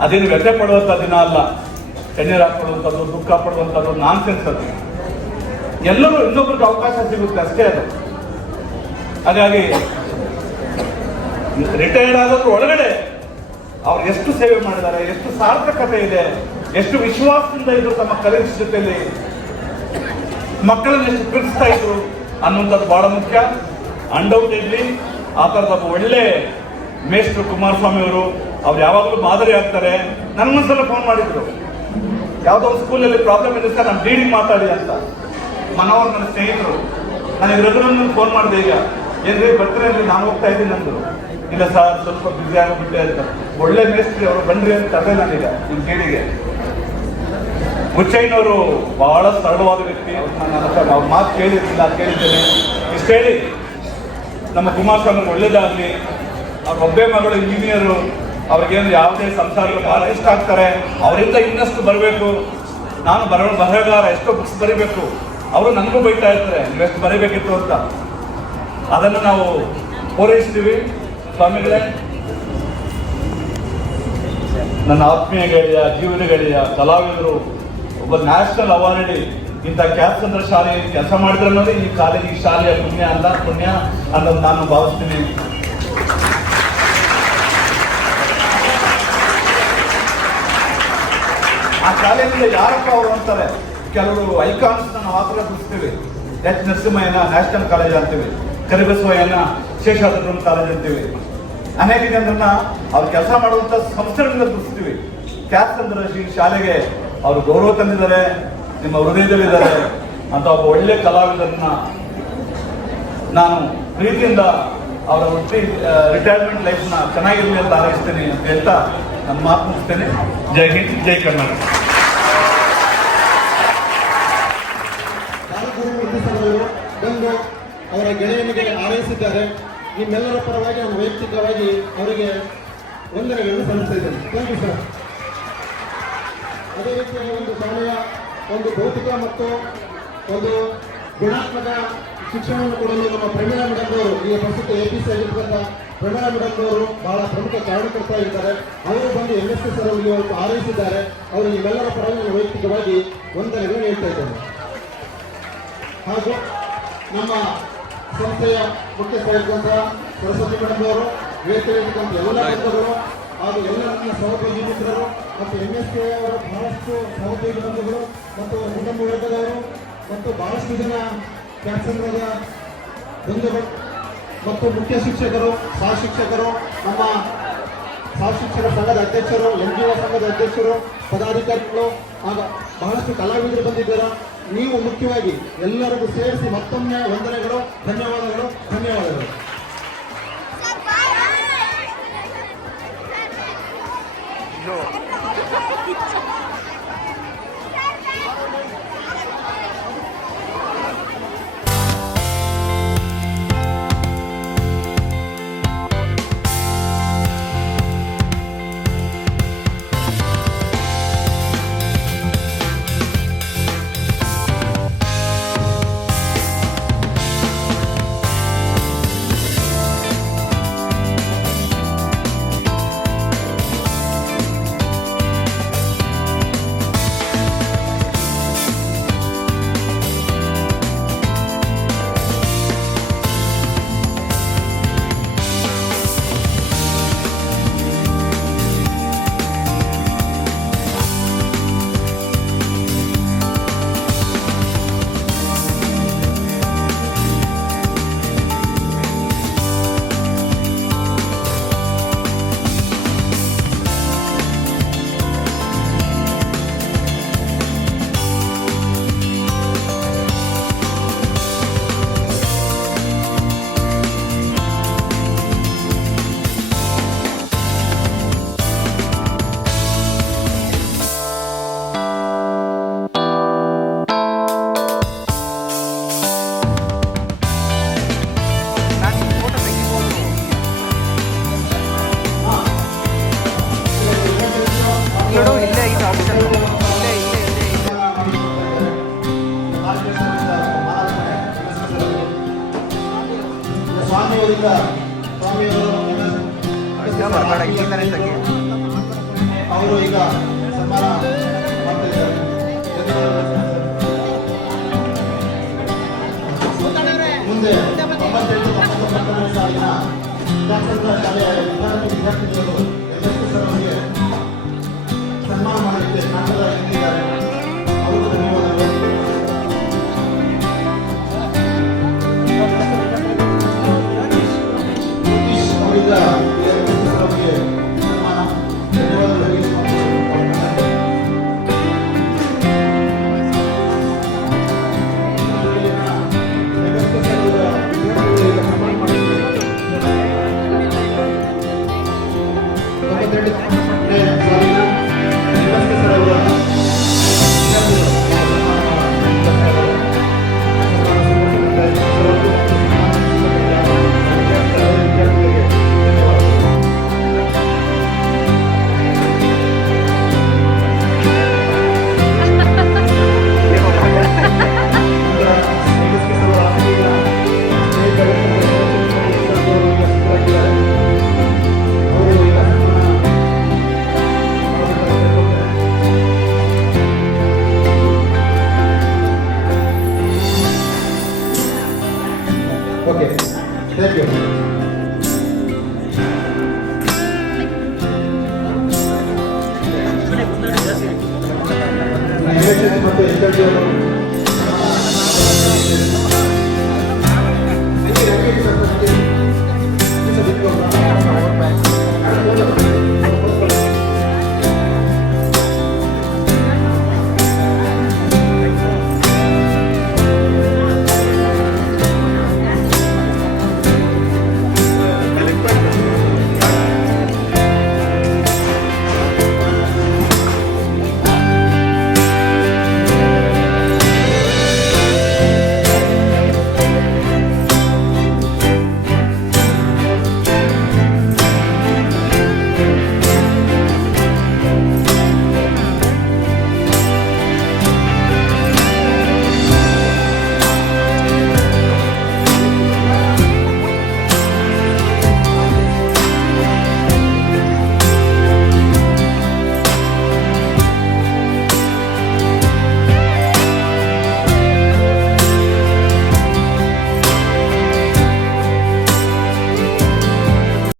ಅದೇನು ವ್ಯಥೆ ಪಡುವಂತ ದಿನ ಅಲ್ಲ, ಕಣ್ಣೀರು ಹಾಕೊಳ್ಳುವಂಥದ್ದು, ದುಃಖ ಪಡುವಂಥದ್ದು ನಾನ್ಸೆನ್ಸ್ ಅದು. ಎಲ್ಲರೂ ಇನ್ನೊಬ್ರಿಗೆ ಅವಕಾಶ ಸಿಗುತ್ತೆ ಅಷ್ಟೇ ಅದು. ಹಾಗಾಗಿ ರಿಟೈರ್ಡ್ ಆದವ್ರು ಒಳಗಡೆ ಅವ್ರು ಎಷ್ಟು ಸೇವೆ ಮಾಡಿದ್ದಾರೆ, ಎಷ್ಟು ಸಾರ್ಥಕತೆ ಇದೆ, ಎಷ್ಟು ವಿಶ್ವಾಸದಿಂದ ಇದ್ರು ತಮ್ಮ ಕಲೀಗ್ಸ್ ಜೊತೆಯಲ್ಲಿ, ಮಕ್ಕಳನ್ನ ಎಷ್ಟು ಪ್ರೀತಿಸ್ತಾ ಇದ್ರು ಅನ್ನುವಂಥದ್ದು ಬಹಳ ಮುಖ್ಯ. ಅನ್ಡೌಟೆಡ್ಲಿ ಆ ಥರದ ಒಳ್ಳೆ ಮೇಸ್ಟ್ರು ಕುಮಾರಸ್ವಾಮಿ ಅವರು. ಅವ್ರು ಯಾವಾಗಲೂ ಮಾದರಿ ಆಗ್ತಾರೆ. ನನ್ಗೊಂದ್ಸಲ ಫೋನ್ ಮಾಡಿದ್ರು, ಯಾವುದೋ ಒಂದು ಸ್ಕೂಲಲ್ಲಿ ಪ್ರಾಬ್ಲಮ್ ಇದೆ ಸರ್, ನಾನು ಡೀಲಿಂಗ್ ಮಾತಾಡಿ ಅಂತ. ಮನೋಹರ್ ನನ್ನ ಸ್ನೇಹಿತರು, ನನಗೆ ರಘುನಂದನ್ ಫೋನ್ ಮಾಡಿದೆ, ಈಗ ಏನ್ರಿ ಬರ್ತೀರಿ ಅಂದ್ರೆ ನಾನು ಹೋಗ್ತಾ ಇದ್ದೀನಿ ಅಂದರು. ಇಲ್ಲ ಸರ್ ಸ್ವಲ್ಪ ಬ್ಯುಸಿ ಆಗೋಗ್ಬಿಟ್ಟೆ ಅಂತ. ಒಳ್ಳೆ ಮೇಸ್ಟ್ರಿ ಅವರು, ಬನ್ರಿ ಅಂತ ಕರೆದೆ ನಾನೀಗ ನಿಮ್ಮ ಕೇಳಿಗೆ. ಹುಚ್ಚಯ್ಯನವರು ಬಹಳ ಸರಳವಾದ ವ್ಯಕ್ತಿ. ನಾನು ಅವ್ರ ಮಾತು ಕೇಳಿರ್ಲಿಲ್ಲ, ಕೇಳಿದ್ದೇನೆ. ಇಷ್ಟು ಹೇಳಿ ನಮ್ಮ ಕುಮಾರಸ್ವಾಮಿ ಒಳ್ಳೇದಾಗಲಿ. ಅವ್ರ ಒಬ್ಬೇ ಮಗಳು ಇಂಜಿನಿಯರು, ಅವ್ರಿಗೇನು ಯಾವುದೇ ಸಂಸಾರಗಳು ಬಹಳ ಇಷ್ಟ ಆಗ್ತಾರೆ. ಅವರಿಂದ ಇನ್ನಷ್ಟು ಬರಬೇಕು. ನಾನು ಬರಹಗಾರ, ಎಷ್ಟೋ ಬುಕ್ಸ್ ಬರೀಬೇಕು. ಅವರು ನನಗೂ ಬೈತಾ ಇರ್ತಾರೆ, ನೀವೆಷ್ಟು ಬರೀಬೇಕಿತ್ತು ಅಂತ. ಅದನ್ನು ನಾವು ಪೂರೈಸ್ತೀವಿ. ಸ್ವಾಮಿಗಳೇ, ನನ್ನ ಆತ್ಮೀಯ ಗೆಳೆಯ, ಜೀವನ ಗೆಳೆಯ, ಕಲಾವಿದರು, ಒಬ್ಬ ನ್ಯಾಷನಲ್ ಅವಾರ್ಡಿ, ಇಂಥ ಕ್ಯಾತ್ಸಂದ್ರ ಶಾಲೆಯಲ್ಲಿ ಕೆಲಸ ಮಾಡಿದ್ರೆ ಅನ್ನೋದು ಈ ಶಾಲೆಯ ಪುಣ್ಯ ಅನ್ನೋದು ನಾನು ಭಾವಿಸ್ತೀನಿ. ಆ ಶಾಲೆಯಿಂದ ಯಾರಪ್ಪ ಅವರು ಅಂತಾರೆ, ಕೆಲವರು ಐಕಾನ್ಸ್ ನಾವು ಆ ಥರ ಗುರುತಿಸ್ತೀವಿ. ಎಚ್ ನರಸಿಂಹಯ್ಯನ ನ್ಯಾಷನಲ್ ಕಾಲೇಜ್ ಅಂತೀವಿ, ಕರಿಬಸವಯ್ಯನ ಶೇಷಾದ್ರಿ ಕಾಲೇಜ್ ಅಂತೀವಿ. ಅನೇಕ ಜನರನ್ನ ಅವ್ರು ಕೆಲಸ ಮಾಡುವಂಥ ಸಂಸ್ಥೆಗಳಿಂದ ಗುರುತಿಸ್ತೀವಿ. ಕ್ಯಾಸ್ ಅಂದ್ರೆ ಈ ಶಾಲೆಗೆ ಅವರು ಗೌರವ ತಂದಿದ್ದಾರೆ, ನಿಮ್ಮ ಹೃದಯದಲ್ಲಿದ್ದಾರೆ ಅಂತ ಒಬ್ಬ ಒಳ್ಳೆ ಕಲಾವಿದರನ್ನ ನಾನು ಪ್ರೀತಿಯಿಂದ ಅವರ ವೃತ್ತಿ ರಿಟೈರ್ಮೆಂಟ್ ಲೈಫ್ನ ಚೆನ್ನಾಗಿರಲಿ ಅಂತ ಹಾರೈಸ್ತೇನೆ ಅಂತ ಹೇಳ್ತಾ ನನ್ನ ಮಾತು ಮುಗಿಸ್ತೇನೆ. ಜೈ ಹಿಂದ್, ಜೈ ಕರ್ನಾಟಕ. ಬಂದು ಅವರ ಗೆಳೆಯನಿಗೆ ಹಾರೈಸಿದ್ದಾರೆ. ನಿಮ್ಮೆಲ್ಲರ ಪರವಾಗಿ ನಾನು ವೈಯಕ್ತಿಕವಾಗಿ ಅವರಿಗೆ ವಂದನೆಗಳನ್ನು ಸಲ್ಲಿಸ್ತಾ ಇದ್ದೇನೆ. Thank you sir. ಅದೇ ರೀತಿಯಾಗಿ ಒಂದು ಶಾಲೆಯ ಒಂದು ಭೌತಿಕ ಮತ್ತು ಒಂದು ಗುಣಾತ್ಮಕ ಶಿಕ್ಷಣವನ್ನು ಕೊಡಲು ನಮ್ಮ ಪ್ರಮೀಳಾ ಮೇಡಮ್ ಅವರು, ಈಗ ಪ್ರಸ್ತುತ APC ಆಗಿರ್ತಕ್ಕಂಥ ಪ್ರಮೀಳಾ ಮೇಡಮ್ ಅವರು ಬಹಳ ಪ್ರಮುಖ ಕಾರಣಕರ್ತರಾಗಿದ್ದಾರೆ. ಅವರು ಬಂದು MSK ಸರ್ ಅವರಿಗೆ ಇವತ್ತು ಹಾರೈಸಿದ್ದಾರೆ. ಅವರು ನಿಮ್ಮೆಲ್ಲರ ಪರವಾಗಿ ನಾನು ವೈಯಕ್ತಿಕವಾಗಿ ವಂದನೆಗಳನ್ನು ಹೇಳ್ತಾ ಇದ್ದೇನೆ. ಹಾಗೂ ನಮ್ಮ ಸಂಸ್ಥೆಯ ಮುಖ್ಯಸ್ಥರಾಗಿರುವಂಥ ಸರಸ್ವತಿ ಮೇಡಮ್ ಅವರು, ವೇದಿಕೆಯಲ್ಲಿರ್ತಕ್ಕಂಥ ಎಲ್ಲ ಬಂಧುಗಳು ಹಾಗೂ ಎಲ್ಲ ನನ್ನ ಸಹೋದ್ಯೋಗಿ ಮಿತ್ರರು ಮತ್ತು MSK ಅವರ ಬಹಳಷ್ಟು ಸಹೋದ್ಯೋಗಿ ಬಂಧುಗಳು ಮತ್ತು ಕುಟುಂಬ ವರ್ಗದವರು ಮತ್ತು ಬಹಳಷ್ಟು ಜನ ಕ್ಯಾನ್ಸರ್ಗಳ ಬಂಧುಗಳು ಮತ್ತು ಮುಖ್ಯ ಶಿಕ್ಷಕರು, ಸಹ ಶಿಕ್ಷಕರು, ನಮ್ಮ ಸಹ ಶಿಕ್ಷಕರ ಸಂಘದ ಅಧ್ಯಕ್ಷರು, NGO ಸಂಘದ ಅಧ್ಯಕ್ಷರು, ಪದಾಧಿಕಾರಿಗಳು ಆಗ ಬಹಳಷ್ಟು ಕಲಾವಿದರು ಬಂದಿದ್ದಾರೆ. ನೀವು ಮುಖ್ಯವಾಗಿ ಎಲ್ಲರಿಗೂ ಸೇರಿಸಿ ಮತ್ತೊಮ್ಮೆ ವಂದನೆಗಳು, ಧನ್ಯವಾದಗಳು, ಧನ್ಯವಾದಗಳು. ಅವರು ಈಗ ಸನ್ಮಾನ ಮಾಡ್ತಿದ್ದಾರೆ. ಮುಂದೆ 98-99 ಸಾಲಿನ ಶಾಲೆಯ ವಿದ್ಯಾರ್ಥಿನಿಯರು MSK ಸರ್ ಅವರಿಗೆ ಸನ್ಮಾನ ಮಾಡಲಿಕ್ಕೆ ನಾಟಕ ನಿಂತಿದ್ದಾರೆ. ಅವರು ಧನ್ಯವಾದಗಳು. ಅವರಿಂದ MSK ಸರ್ ಅವರಿಗೆ ಸನ್ಮಾನ, ಧನ್ಯವಾದಗಳು. Okay, thank you. ಮತ್ತು ರಮೇಶ್